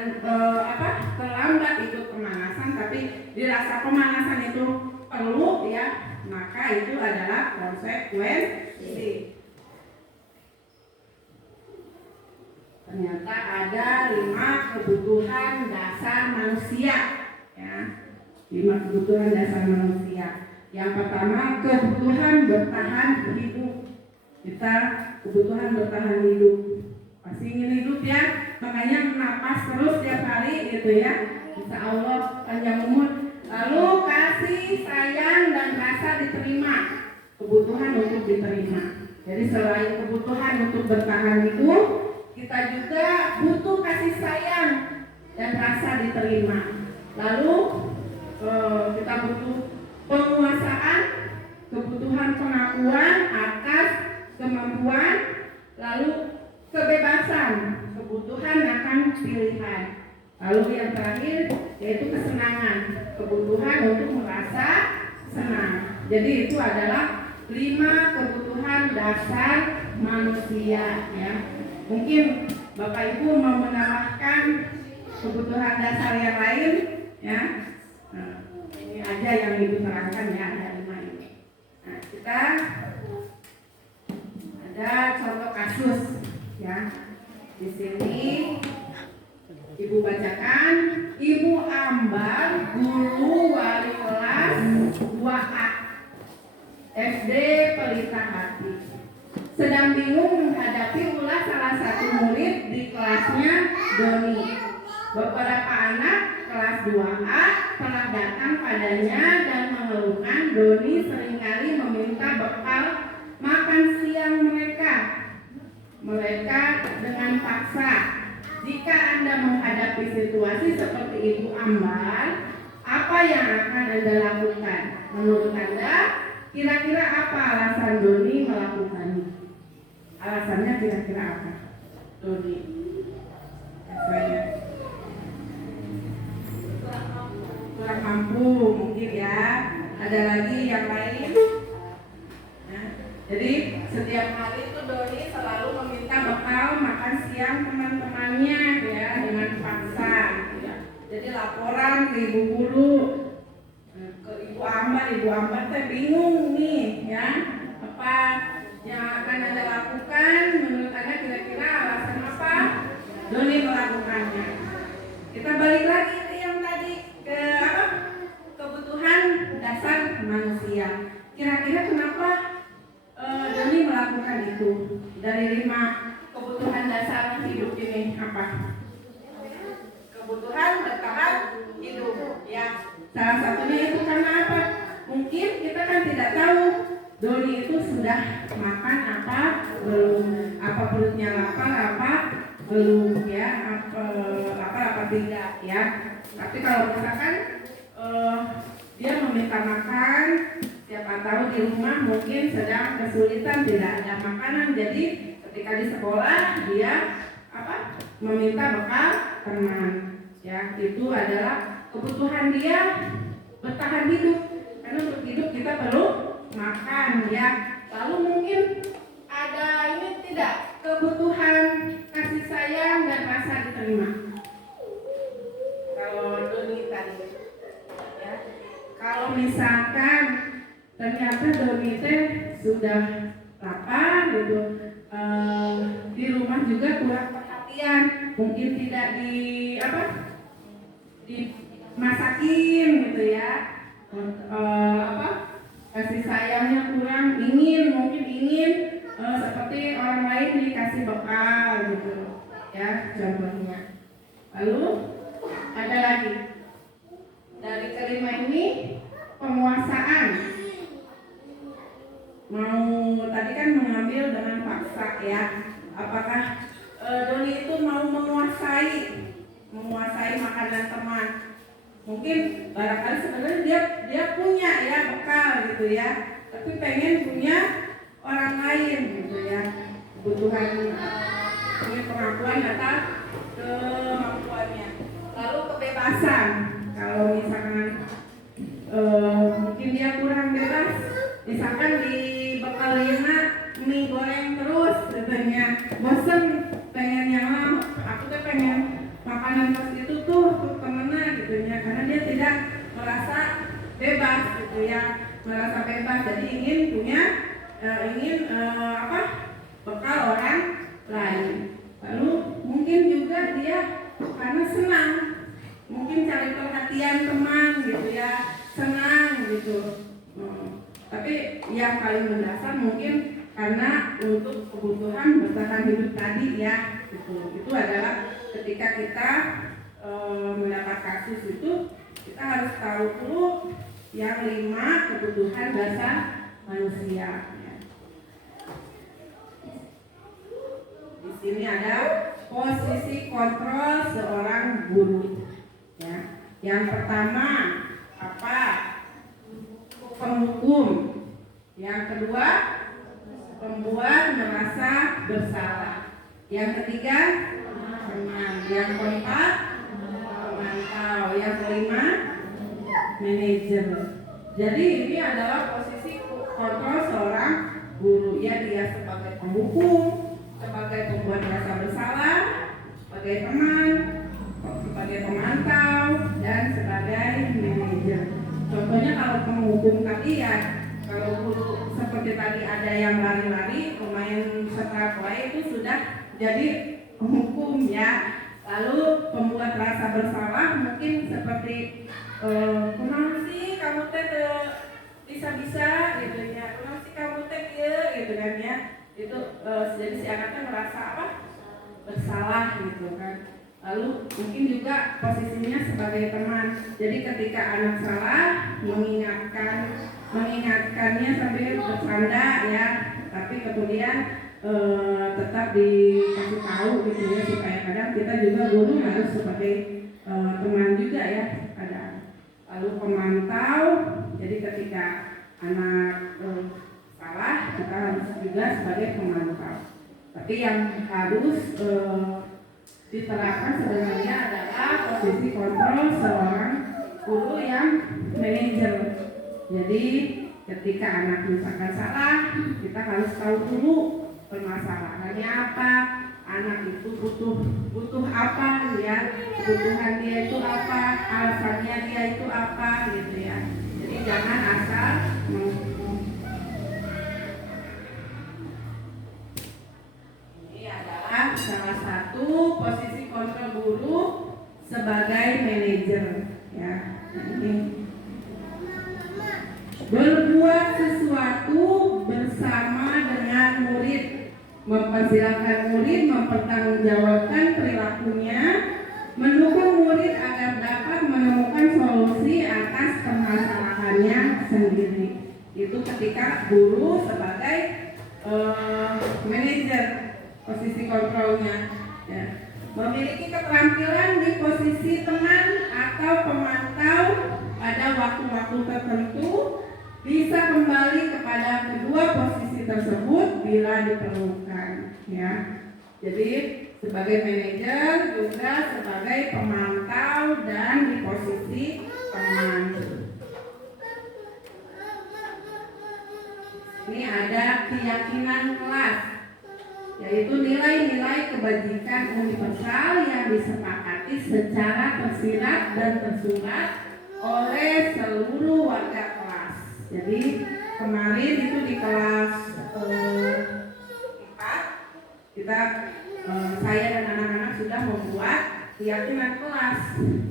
terlambat ikut pemanasan, tapi dirasa pemanasan itu perlu ya, maka itu adalah konsekuensi. Ternyata ada 5 kebutuhan dasar manusia ya. 5 kebutuhan dasar manusia. Yang pertama, kebutuhan bertahan hidup. Kita kebutuhan bertahan hidup. Pasti ingin hidup ya, makanya napas terus tiap hari gitu ya. Insya Allah panjang umur. Lalu kasih, sayang, dan rasa diterima. Kebutuhan untuk diterima. Jadi selain kebutuhan untuk bertahan hidup, kita juga butuh kasih sayang dan rasa diterima. Lalu kita butuh penguasaan, kebutuhan pengakuan atas kemampuan, lalu kebebasan, kebutuhan akan pilihan. Lalu yang terakhir yaitu kesenangan, kebutuhan untuk merasa senang. Jadi itu adalah 5 kebutuhan dasar manusia ya. Mungkin Bapak Ibu mau menambahkan kebutuhan dasar yang lain ya. Nah, ini aja yang Ibu terangkan ya, ada 5 ini. Nah, kita ada contoh kasus ya. Di sini Ibu bacakan, Ibu Ambar, guru wali kelas 2A SD Pelita Hati, sedang bingung menghadapi ulah salah satu murid di kelasnya, Doni. Beberapa anak kelas 2A telah datang padanya dan mengeluhkan Doni seringkali meminta bekal makan siang mereka dengan paksa. Jika Anda menghadapi situasi seperti Ibu Ambar, apa yang akan Anda lakukan? Menurut Anda, kira-kira apa alasan Doni melakukannya? Alasannya kira-kira apa? Doni, rasanya kurang mampu mungkin ya. Ada lagi yang lain? Nah, jadi setiap hari itu Doni selalu meminta bekal makan siang teman-temannya ya dengan paksa gitu ya. Jadi laporan ke ibu guru, ke Ibu Ambar teh bingung nih ya, apa yang akan Anda lakukan? Menurut Anda kira-kira alasan apa Doni melakukannya? Kita balik lagi ke yang tadi, ke kebutuhan dasar manusia. Kira-kira kenapa Doni melakukan itu? Dari 5 kebutuhan dasar hidup ini apa? Kebutuhan bertahan hidup ya. Salah satunya itu karena apa? Mungkin kita kan tidak tahu Doni itu sudah makan apa belum. apa perutnya lapar, apa belum ya, apa lapar apa tidak ya. Tapi kalau misalkan dia meminta makan, siapa tahu di rumah mungkin sedang kesulitan tidak ada makanan, jadi ketika di sekolah dia meminta bekal teman ya. Itu adalah kebutuhan dia bertahan hidup, karena untuk hidup kita perlu makan ya. Lalu mungkin ada ini tidak, kebutuhan kasih sayang dan rasa diterima. Kalau Doni tadi ya, kalau misalkan ternyata Doni sudah lapar gitu, di rumah juga kurang perhatian, mungkin tidak dimasakin gitu ya, kasih sayangnya kurang, mungkin ingin seperti orang lain dikasih bekal gitu ya contohnya. Lalu ada lagi dari kelima ini, penguasaan. Tadi kan mengambil dengan paksa ya. Apakah Doni itu mau menguasai makanan teman? Mungkin barangkali sebenarnya dia punya ya bekal gitu ya, tapi pengen punya orang lain gitu ya. Kebutuhan punya pengakuan atas kemampuannya. Lalu kebebasan. Kalau misalkan mungkin dia kurang bebas, misalkan dibekalin mie goreng terus, katanya bosen, pengennya aku tuh pengen makanan pas itu tuh temennya gitu ya, karena dia tidak merasa bebas gitu ya, merasa bebas, jadi ingin punya bekal orang lain. Lalu mungkin juga dia karena senang, mungkin cari perhatian teman gitu ya, senang gitu. Tapi yang paling mendasar mungkin karena untuk kebutuhan bertahan hidup tadi ya, gitu. Itu adalah ketika kita mendapat kasus itu, kita harus tahu dulu yang 5 kebutuhan dasar manusia ya. Di sini ada posisi kontrol seorang guru ya. Yang pertama apa? Penghukum. Yang kedua, pembuat merasa bersalah. Yang ketiga, teman. Yang keempat, pemantau. Yang kelima, manajer. Jadi ini adalah posisi kontrol seorang guru ya, dia sebagai penghukum, sebagai pembuat merasa bersalah, sebagai teman, sebagai pemantau, dan sebagai manajer. Contohnya kalau penghukum tadi ya, kalau guru seperti tadi ada yang lari-lari, pemain sepak itu sudah jadi penghukum ya. Lalu pembuat rasa bersalah mungkin seperti kenapa sih kamu bisa-bisa gitu ya, kenapa sih kamu gitu kan ya. Itu jadi si anaknya merasa bersalah gitu kan. Lalu mungkin juga posisinya sebagai teman. Jadi ketika anak salah, mengingatkannya sambil bercanda ya, tapi kemudian tetap dikasih tahu gitu ya, supaya kadang kita juga guru harus sebagai teman juga ya kadang. Lalu pemantau, jadi ketika anak salah, kita harus juga sebagai pemantau. Tapi yang harus diterapkan sebenarnya adalah posisi kontrol seorang guru yang manajer. Jadi ketika anak misalkan salah, kita harus tahu dulu permasalahannya apa, anak itu butuh apa ya, kebutuhan dia itu apa, alasannya dia itu apa gitu ya. Jadi jangan asal menghukum. Ini adalah salah satu posisi kontrol guru sebagai manajer ya. Ini berbuat sesuatu bersama dengan murid, mempersilahkan murid mempertanggungjawabkan perilakunya, mendukung murid agar dapat menemukan solusi atas permasalahannya sendiri. Itu ketika guru sebagai manajer. posisi kontrolnya. Ya. Memiliki keterampilan di posisi teman atau pemantau pada waktu-waktu tertentu, bisa kembali kepada kedua posisi tersebut bila diperlukan. Ya. Jadi sebagai manajer juga sebagai pemantau dan di posisi teman. Ini ada keyakinan kelas, yaitu nilai-nilai kebajikan universal yang disepakati secara tersirat dan tersurat oleh seluruh warga kelas. Jadi kemarin itu di kelas 4 kita saya dan anak-anak sudah membuat keyakinan kelas.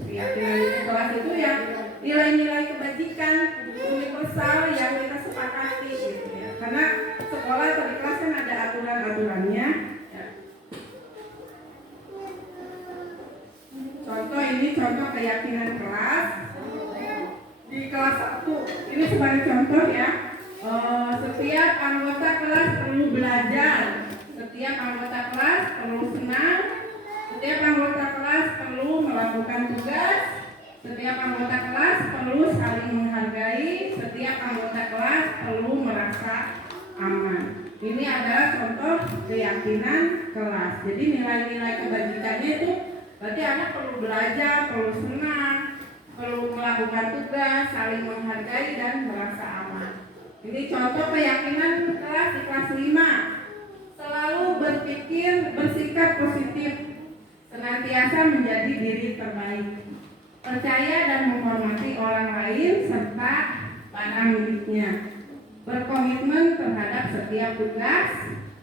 Keyakinan kelas itu yang nilai-nilai kebajikan universal yang kita sepakati gitu ya. Karena sekolah atau di kelas kan ada aturan-aturannya. Ya. Contoh ini contoh keyakinan kelas. Di kelas 1 ini sebagai contoh ya. Setiap anggota kelas perlu belajar. Setiap anggota kelas perlu senang. Setiap anggota kelas perlu melakukan tugas. Setiap anggota kelas perlu saling menghargai. Setiap anggota kelas perlu merasa aman. Ini adalah contoh keyakinan kelas. Jadi nilai-nilai kebajikannya itu berarti anak perlu belajar, perlu senang, perlu melakukan tugas, saling menghargai dan merasa aman. Ini contoh keyakinan kelas di kelas 5. Selalu bersikap positif, senantiasa menjadi diri terbaik, percaya dan menghormati orang lain serta barang miliknya, berkomitmen terhadap setiap tugas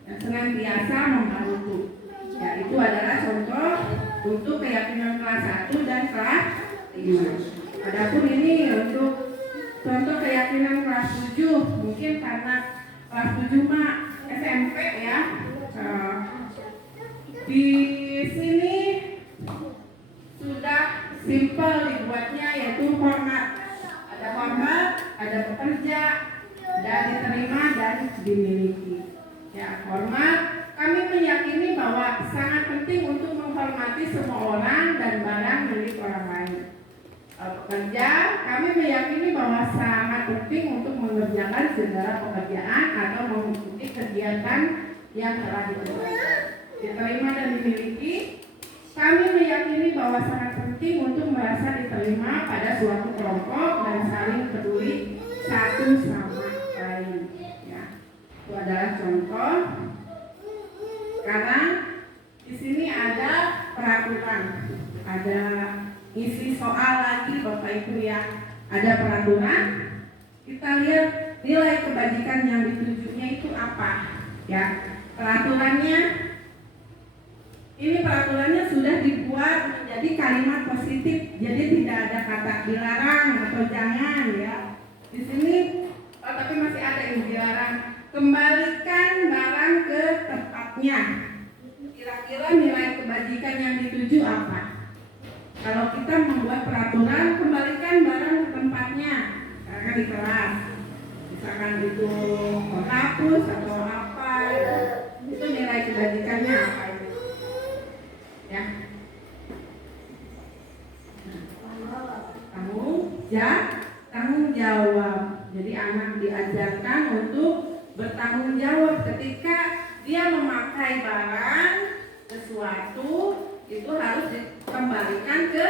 dan senantiasa membantu. Ya, itu adalah contoh untuk keyakinan kelas 1 dan kelas 5. Adapun ini untuk contoh keyakinan kelas 7, mungkin karena kelas 7 mah SMP ya. Di sini sudah simpel dibuatnya, yaitu hormat. Ada hormat, ada bekerja, dan diterima dan dimiliki. Ya, hormat. Kami meyakini bahwa sangat penting untuk menghormati semua orang dan barang milik orang lain. Pekerja, kami meyakini bahwa sangat penting untuk mengerjakan segala pekerjaan atau mengikuti kegiatan yang telah dikerjakan. Diterima dan dimiliki, kami meyakini bahwa sangat penting untuk merasa diterima pada suatu kelompok dan saling peduli satu sama lain. Ya, itu adalah contoh. Sekarang di sini ada peraturan, ada isi soal lagi Bapak Ibu ya. Ada peraturan. Kita lihat nilai kebajikan yang ditujunya itu apa. Ya, peraturannya. Ini peraturannya sudah dibuat menjadi kalimat positif, jadi tidak ada kata dilarang atau jangan ya. Di sini, tapi masih ada yang dilarang. Kembalikan barang ke tempatnya. Kira-kira nilai kebajikan yang dituju apa? Kalau kita membuat peraturan, kembalikan barang ke tempatnya. Karena di kelas, misalkan itu hapus atau apa, itu nilai kebajikannya apa? Ya. Tanggung jawab. Jadi anak diajarkan untuk bertanggung jawab ketika dia memakai barang sesuatu, itu harus dikembalikan ke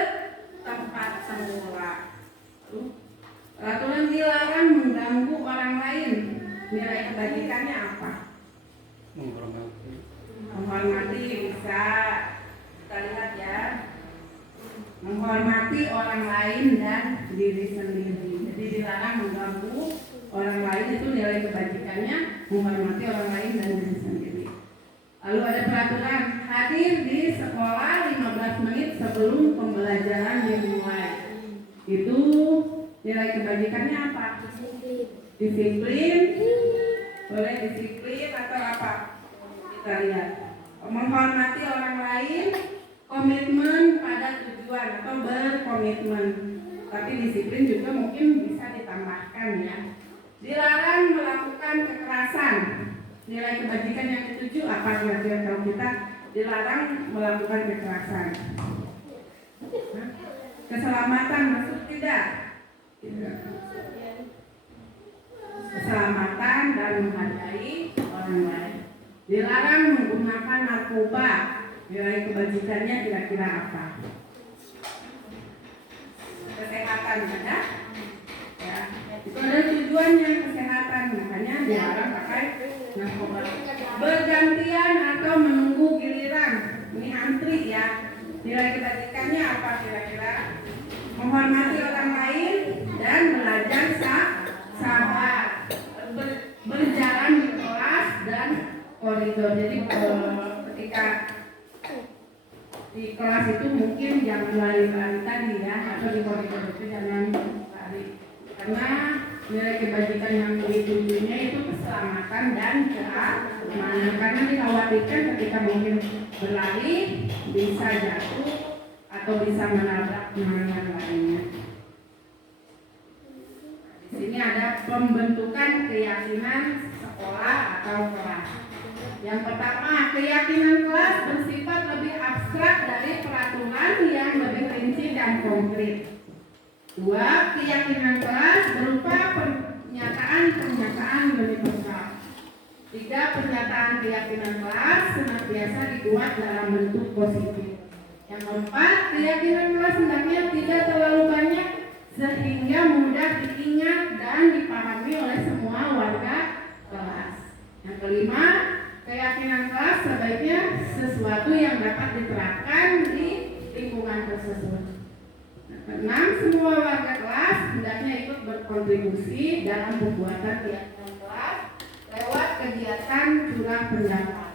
tempat semula. Peraturan dilarang mengganggu orang lain. Nilai kebajikannya apa? Menghormati bisa. Kita lihat ya, menghormati orang lain dan diri sendiri. Jadi dilarang mengganggu orang lain, itu nilai kebajikannya menghormati orang lain dan diri sendiri. Lalu ada peraturan hadir di sekolah 15 menit sebelum pembelajaran dimulai. Itu nilai kebajikannya apa? Disiplin. Boleh disiplin atau apa? Kita lihat. Menghormati orang lain, komitmen pada tujuan atau berkomitmen. Tapi disiplin juga mungkin bisa ditambahkan ya. Dilarang melakukan kekerasan. nilai kebajikan yang dituju apa kira-kira kalau kita dilarang melakukan kekerasan? Keselamatan masuk tidak? Tidak. Keselamatan dan menghargai orang lain. Dilarang menggunakan narkoba. Nilai kebajikannya kira-kira apa? Kesehatan ada? Ya, itu ada tujuannya kesehatan, makanya dilarang pakai narkoba. Bergantian atau menunggu giliran, ini antri ya. Nilai kebajikannya apa kira-kira? Menghormati orang lain dan belajar sabar. Berjalan di kelas dan koridor. Jadi ketika di kelas itu mungkin jangan lari-lari tadi ya, atau di koridor itu jangan lari, karena nilai kebajikan yang ditujunya itu keselamatan dan keamanan, karena dikhawatirkan ketika mungkin berlari bisa jatuh atau bisa menabrak yang lainnya. Di sini ada pembentukan keyakinan sekolah atau kelas. Yang pertama, keyakinan kelas bersifat lebih abstrak dari peraturan yang lebih rinci dan konkret. Dua, keyakinan kelas berupa pernyataan universal. Tiga, pernyataan keyakinan kelas senantiasa dibuat dalam bentuk positif. Yang keempat, keyakinan kelas hendaknya tidak terlalu banyak sehingga mudah diingat dan dipahami oleh semua warga kelas. Yang kelima, keyakinan kelas sebaiknya sesuatu yang dapat diterapkan di lingkungan tersebut. Keenam, semua warga kelas hendaknya ikut berkontribusi dalam pembuatan keyakinan kelas lewat kegiatan curah pendapat.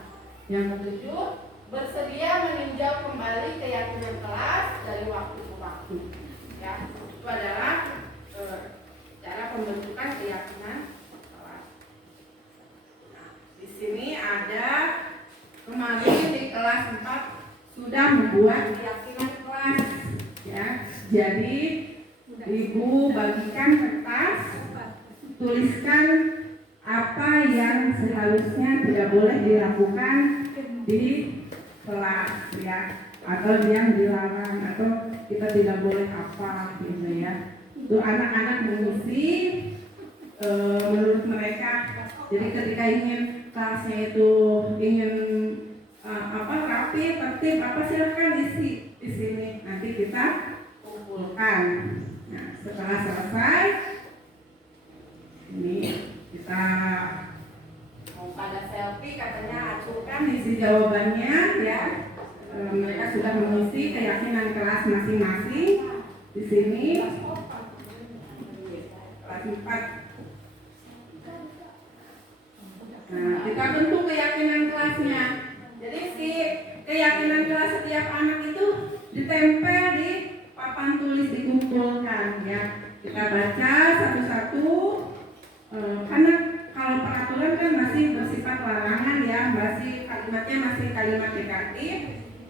Yang ketujuh, bersedia meninjau kembali keyakinan kelas dari waktu ke waktu. Ya, itu adalah cara pembentukan keyakinan kelas. Nah, di sini ada kemarin di kelas 4 sudah membuat keyakinan kelas. Ya, jadi Ibu bagikan kertas, tuliskan apa yang seharusnya tidak boleh dilakukan di kelas ya, atau yang dilarang atau kita tidak boleh apa gitu ya. Itu anak-anak mengisi menurut mereka. Jadi ketika ingin kelasnya itu ingin rapi, tertib, apa silakan isi di sini. Nanti kita kumpulkan. Nah, setelah selesai ini kita mau pada selfie katanya, acukan isi jawabannya ya. Mereka sudah mengisi keyakinan kelas masing-masing di sini. Kelas 4. Nah, kita bentuk keyakinan kelasnya. Jadi si keyakinan kelas setiap anak itu ditempel di papan tulis, dikumpulkan ya. Kita baca satu-satu. Karena kalau peraturan kan masih bersifat larangan ya, kalimatnya masih kalimat negatif.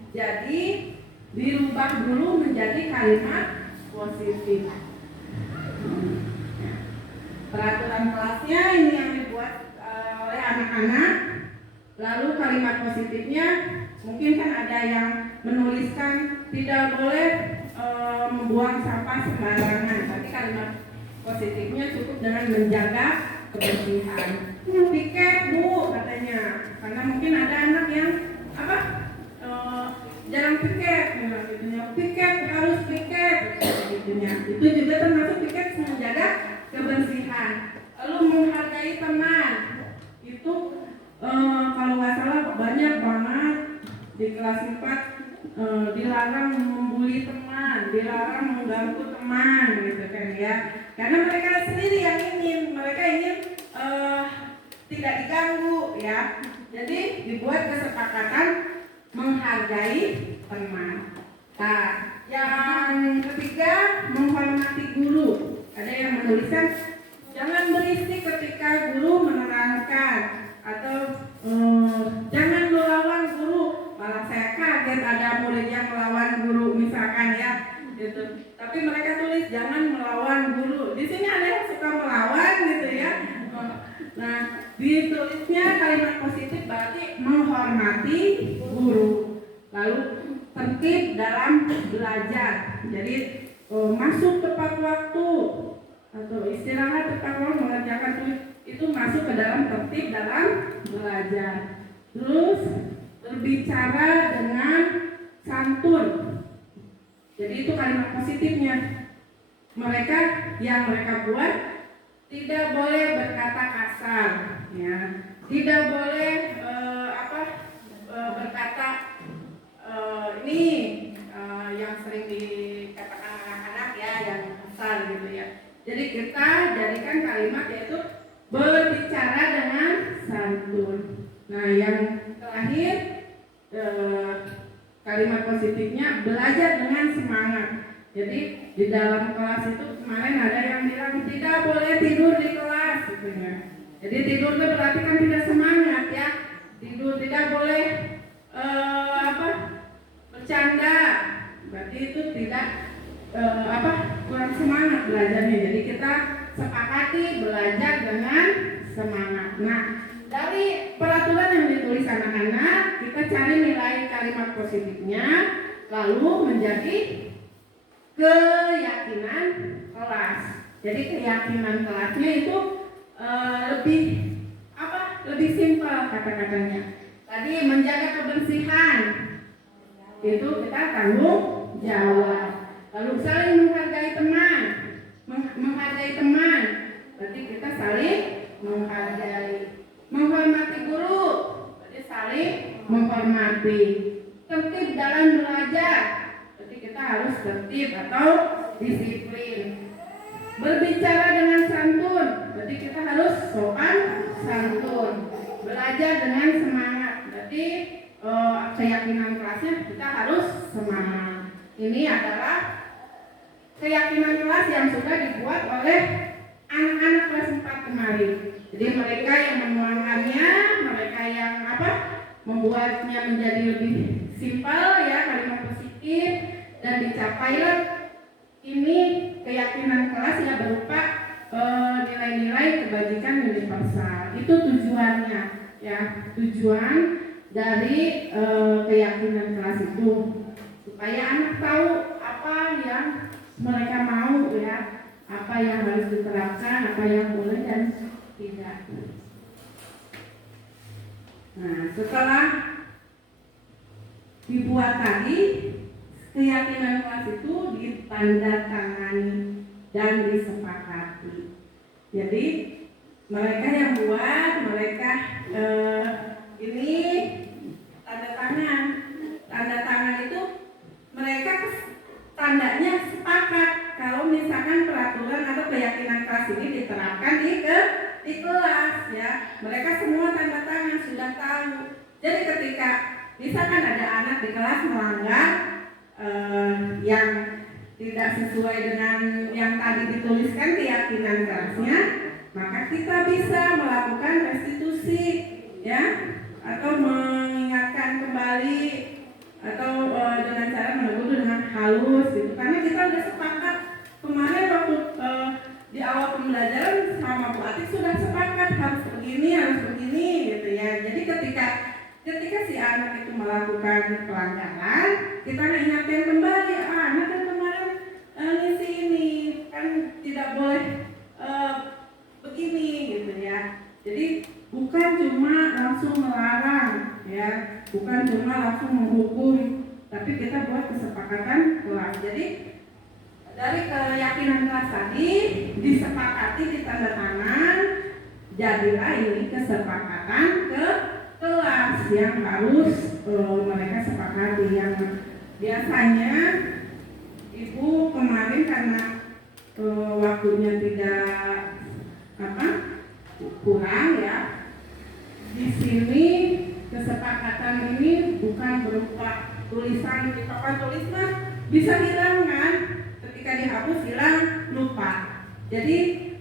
Jadi dirubah dulu menjadi kalimat positif. Peraturan kelasnya ini yang dibuat oleh anak-anak. Lalu kalimat positifnya mungkin kan ada yang menuliskan tidak boleh membuang sampah sembarangan. Tapi kalimat positifnya cukup dengan menjaga kebersihan. Piket Bu katanya, karena mungkin ada anak yang jarang piket, piket harus piket, gitunya. Itu juga termasuk piket menjaga kebersihan. Lalu menghargai teman, itu kalau nggak salah banyak banget di kelas 4 dilarang membuli teman, dilarang mengganggu teman, gitu kan ya. Karena mereka sendiri yang mereka ingin tidak diganggu ya. Jadi dibuat kesepakatan menghargai teman. Nah, yang ketiga menghormati guru. Ada yang menuliskan jangan berisik ketika guru menerangkan, atau jangan melawan guru. Malah saya kaget ada murid yang melawan guru misalkan ya, gitu. Tapi mereka tulis jangan melawan guru. Di sini ada yang suka melawan gitu ya. Nah, Ditulisnya kalimat positif berarti menghormati guru, lalu tertib dalam belajar. Jadi masuk tepat waktu atau istirahat tepat waktu, mengerjakan itu masuk ke dalam tertib dalam belajar. Terus berbicara dengan santun. Jadi itu kalimat positifnya. Mereka yang mereka buat tidak boleh berkata kasar, ya. Tidak boleh berkata ini yang sering dikatakan anak-anak ya, yang kasar gitu ya. Jadi kita jadikan kalimat yaitu berbicara dengan santun. Nah, yang terakhir kalimat positifnya belajar dengan semangat. Jadi di dalam kelas itu kemarin ada yang bilang tidak boleh tidur di kelas gitu ya. Jadi tidur itu berarti kan tidak semangat ya. Tidur tidak boleh bercanda. Berarti itu tidak kurang semangat belajarnya. Jadi kita sepakati belajar dengan semangat. Nah, dari peraturan yang ditulis anak-anak, kita cari nilai kalimat positifnya, lalu menjadi keyakinan kelas. Jadi keyakinan kelasnya itu lebih simpel kata-katanya. Tadi menjaga kebersihan, itu kita tanggung jawab. Lalu saling menghargai teman, menghargai teman, berarti kita saling menghargai. Menghormati guru, berarti saling menghormati. Tertib dalam belajar, berarti kita harus tertib atau disiplin. Berbicara dengan santun, berarti kita harus sopan santun. Belajar dengan semangat, berarti keyakinan kelasnya kita harus semangat. Ini adalah keyakinan kelas yang sudah dibuat oleh anak-anak kelas 4 kemarin. Jadi mereka yang menuangkannya, mereka yang membuatnya menjadi lebih simpel ya, kalimat positif, dan dicapailah ini keyakinan kelas yang berupa nilai-nilai kebajikan universal. Itu tujuannya ya, tujuan dari keyakinan kelas itu supaya anak tahu apa yang mereka mau ya, apa yang harus diterapkan, apa yang boleh dan tidak. Nah, setelah dibuat tadi, keyakinan kelas itu ditandatangani dan disepakati. Jadi mereka yang buat, mereka ini tanda tangan itu mereka tandanya sepakat kalau misalkan peraturan atau keyakinan kelas ini diterapkan di kelas ya. Mereka semua tanda tangan sudah tahu. Jadi ketika misalkan ada anak di kelas melanggar yang tidak sesuai dengan yang tadi dituliskan keyakinan kelasnya, maka kita bisa melakukan restitusi ya, atau mengingatkan kembali, atau dengan cara menegur dengan halus gitu. Karena kita sudah sepakat kemarin waktu di awal pembelajaran sama Bu Atik sudah sepakat harus begini gitu ya. Jadi ketika si anak itu melakukan pelanggaran, kita ingatkan kembali, anak kan kemarin ngisi ini kan tidak boleh begini gitu ya. Jadi bukan cuma langsung melarang ya, bukan cuma langsung menghukum, tapi kita buat kesepakatan kelas. Jadi dari keyakinan kelas tadi disepakati di tanda tangan, jadilah ini kesepakatan ke kelas yang harus mereka sepakati. Yang biasanya Ibu kemarin karena waktunya tidak kurang ya, di sini kesepakatan ini bukan berupa tulisan di papan tulis bisa hilang kan, ketika dihapus hilang, lupa. Jadi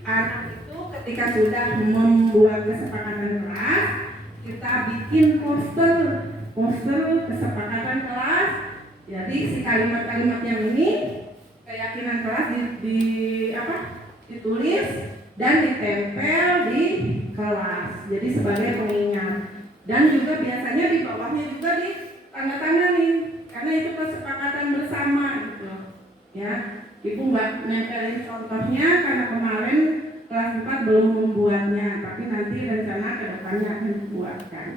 anak itu ketika sudah membuat kesepakatan kelas, kita bikin poster kesepakatan kelas. Jadi si kalimat-kalimat yang ini keyakinan kelas ditulis dan ditempel di kelas. Jadi sebagai pengingat. Dan juga biasanya di bawahnya juga di tanda-tanganin karena itu kesepakatan bersama gitu. Ya, Ibu nggak nempelin contohnya karena kemarin kelas 4 belum membuatnya, tapi nanti rencana kedepannya akan dibuatkan.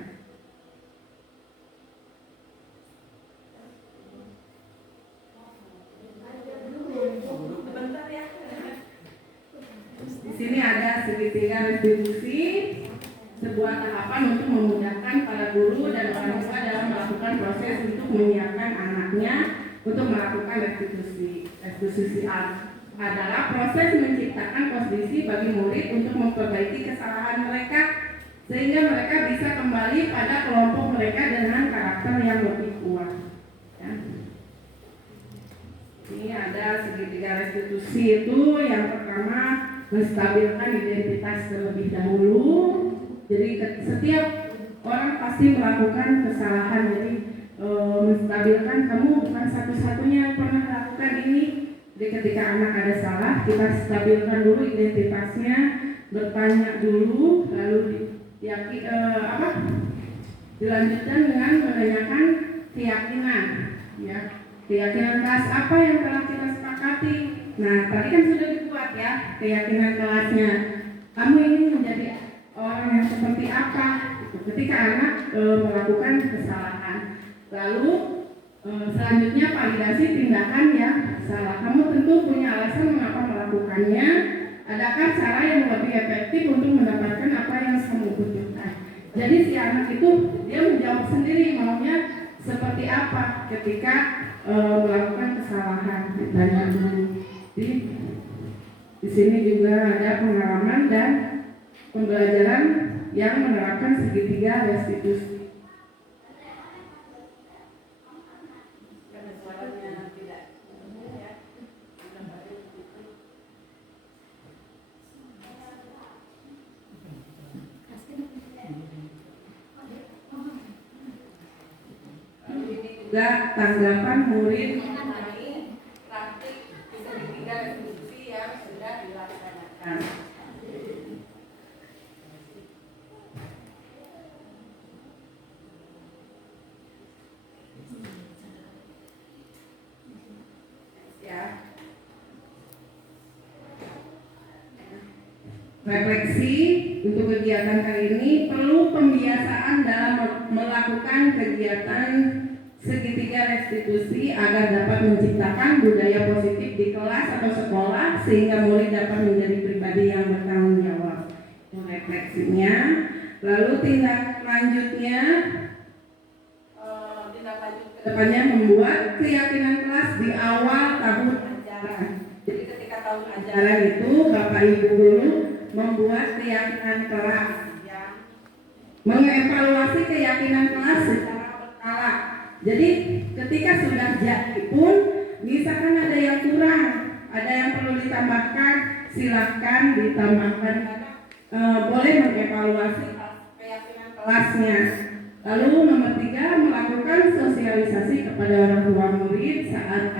Di sini ada segitiga restitusi, sebuah tahapan untuk memudahkan para guru dan orang tua dalam melakukan proses untuk menyiapkan anaknya untuk melakukan restitusi. Restitusi adalah proses menciptakan posisi bagi murid untuk memperbaiki kesalahan mereka sehingga mereka bisa kembali pada kelompok mereka dengan karakter yang lebih kuat. Ya. Ini ada segitiga restitusi itu yang pertama menstabilkan identitas terlebih dahulu. Jadi setiap orang pasti melakukan kesalahan. Jadi menstabilkan kamu bukan satu-satunya yang pernah lakukan ini. Jadi ketika anak ada salah, kita stabilkan dulu identitasnya, bertanya dulu, lalu dilanjutkan dengan menanyakan keyakinan, ya. Keyakinan kelas apa yang telah kita sepakati. Nah, tadi kan sudah dibuat ya keyakinan kelasnya. Kamu ingin menjadi orang yang seperti apa? Ketika anak melakukan kesalahan. Lalu selanjutnya validasi tindakan yang salah. Kamu tentu punya alasan mengapa melakukannya. Adakah cara yang lebih efektif untuk mendapatkan apa yang kamu butuhkan? Jadi si anak itu dia menjawab sendiri maunya seperti apa ketika melakukan kesalahan. Dan di sini juga ada pengalaman dan pembelajaran yang menerapkan segitiga restitusi. Juga tanggapan murid mengenai praktik segitiga restitusi yang sudah dilaksanakan. Refleksi untuk kegiatan kali ini perlu pembiasaan dalam melakukan kegiatan segitiga restitusi agar dapat menciptakan budaya positif di kelas atau sekolah sehingga murid dapat menjadi pribadi yang bertanggung jawab. Refleksinya, lalu tindak lanjutnya kedepannya membuat keyakinan kelas di awal tahun ajaran. Jadi ketika tahun ajaran itu Bapak Ibu guru membuat keyakinan kelas, ya. Mengevaluasi keyakinan kelas secara berkala. Jadi ketika sudah jadi pun misalkan ada yang kurang, ada yang perlu ditambahkan, silahkan ditambahkan. Boleh mengevaluasi keyakinan kelasnya. Lalu nomor 3, melakukan sosialisasi kepada orang tua murid saat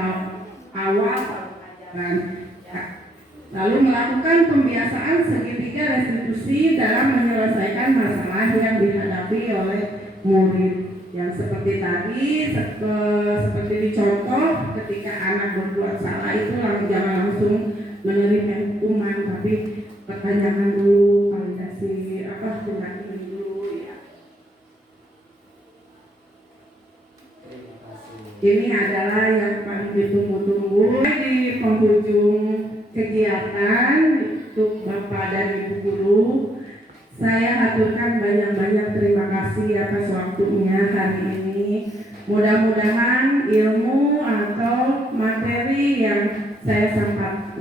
awal ajaran. Ya. Lalu melakukan pembiasaan segitiga restitusi dalam menyelesaikan masalah yang dihadapi oleh murid. Yang seperti tadi, seperti dicontoh, ketika anak berbuat salah itu jangan langsung menerima hukuman, tapi pertanyakan dulu, validasi tindakan dulu, ya. Ini adalah yang paling ditunggu-tunggu di penghujung kegiatan untuk Bapak dan Ibu guru. Saya haturkan banyak-banyak terima kasih atas waktunya hari ini. Mudah-mudahan ilmu atau materi yang saya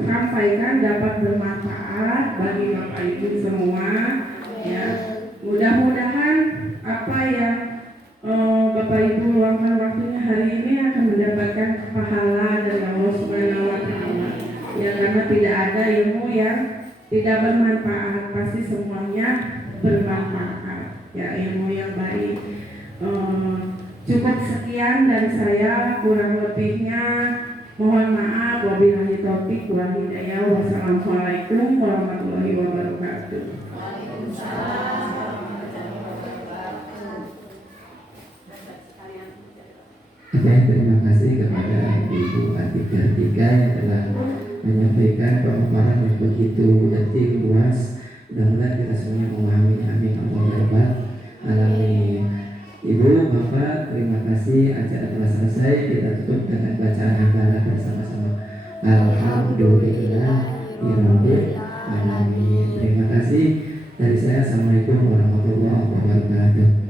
sampaikan dapat bermanfaat bagi Bapak Ibu semua. Ya, mudah-mudahan apa yang Bapak Ibu luangkan waktunya hari ini akan mendapatkan pahala dari Allah Subhanahu wa Ta'ala. Ya, karena tidak ada ilmu yang tidak bermanfaat, pasti semuanya bermanfaat. Ya, ilmu yang baik. Cukup sekian dari saya, kurang lebihnya mohon maaf. Wabillahi taufiq wal hidayah. Wassalamualaikum warahmatullahi wabarakatuh. Oke, terima kasih kepada Ibu Atika Tika yang telah menyampaikan pemaparan yang begitu detil luas. Mudah-mudahan kita semuanya memahami. Amin Allah ya Rabbal alamin. Ibu, Bapak, terima kasih. Acara telah selesai. Kita tutup dengan bacaan hafalan bersama-sama. Alhamdulillah Rabbil alamin. Terima kasih dari saya. Assalamualaikum warahmatullahi wabarakatuh.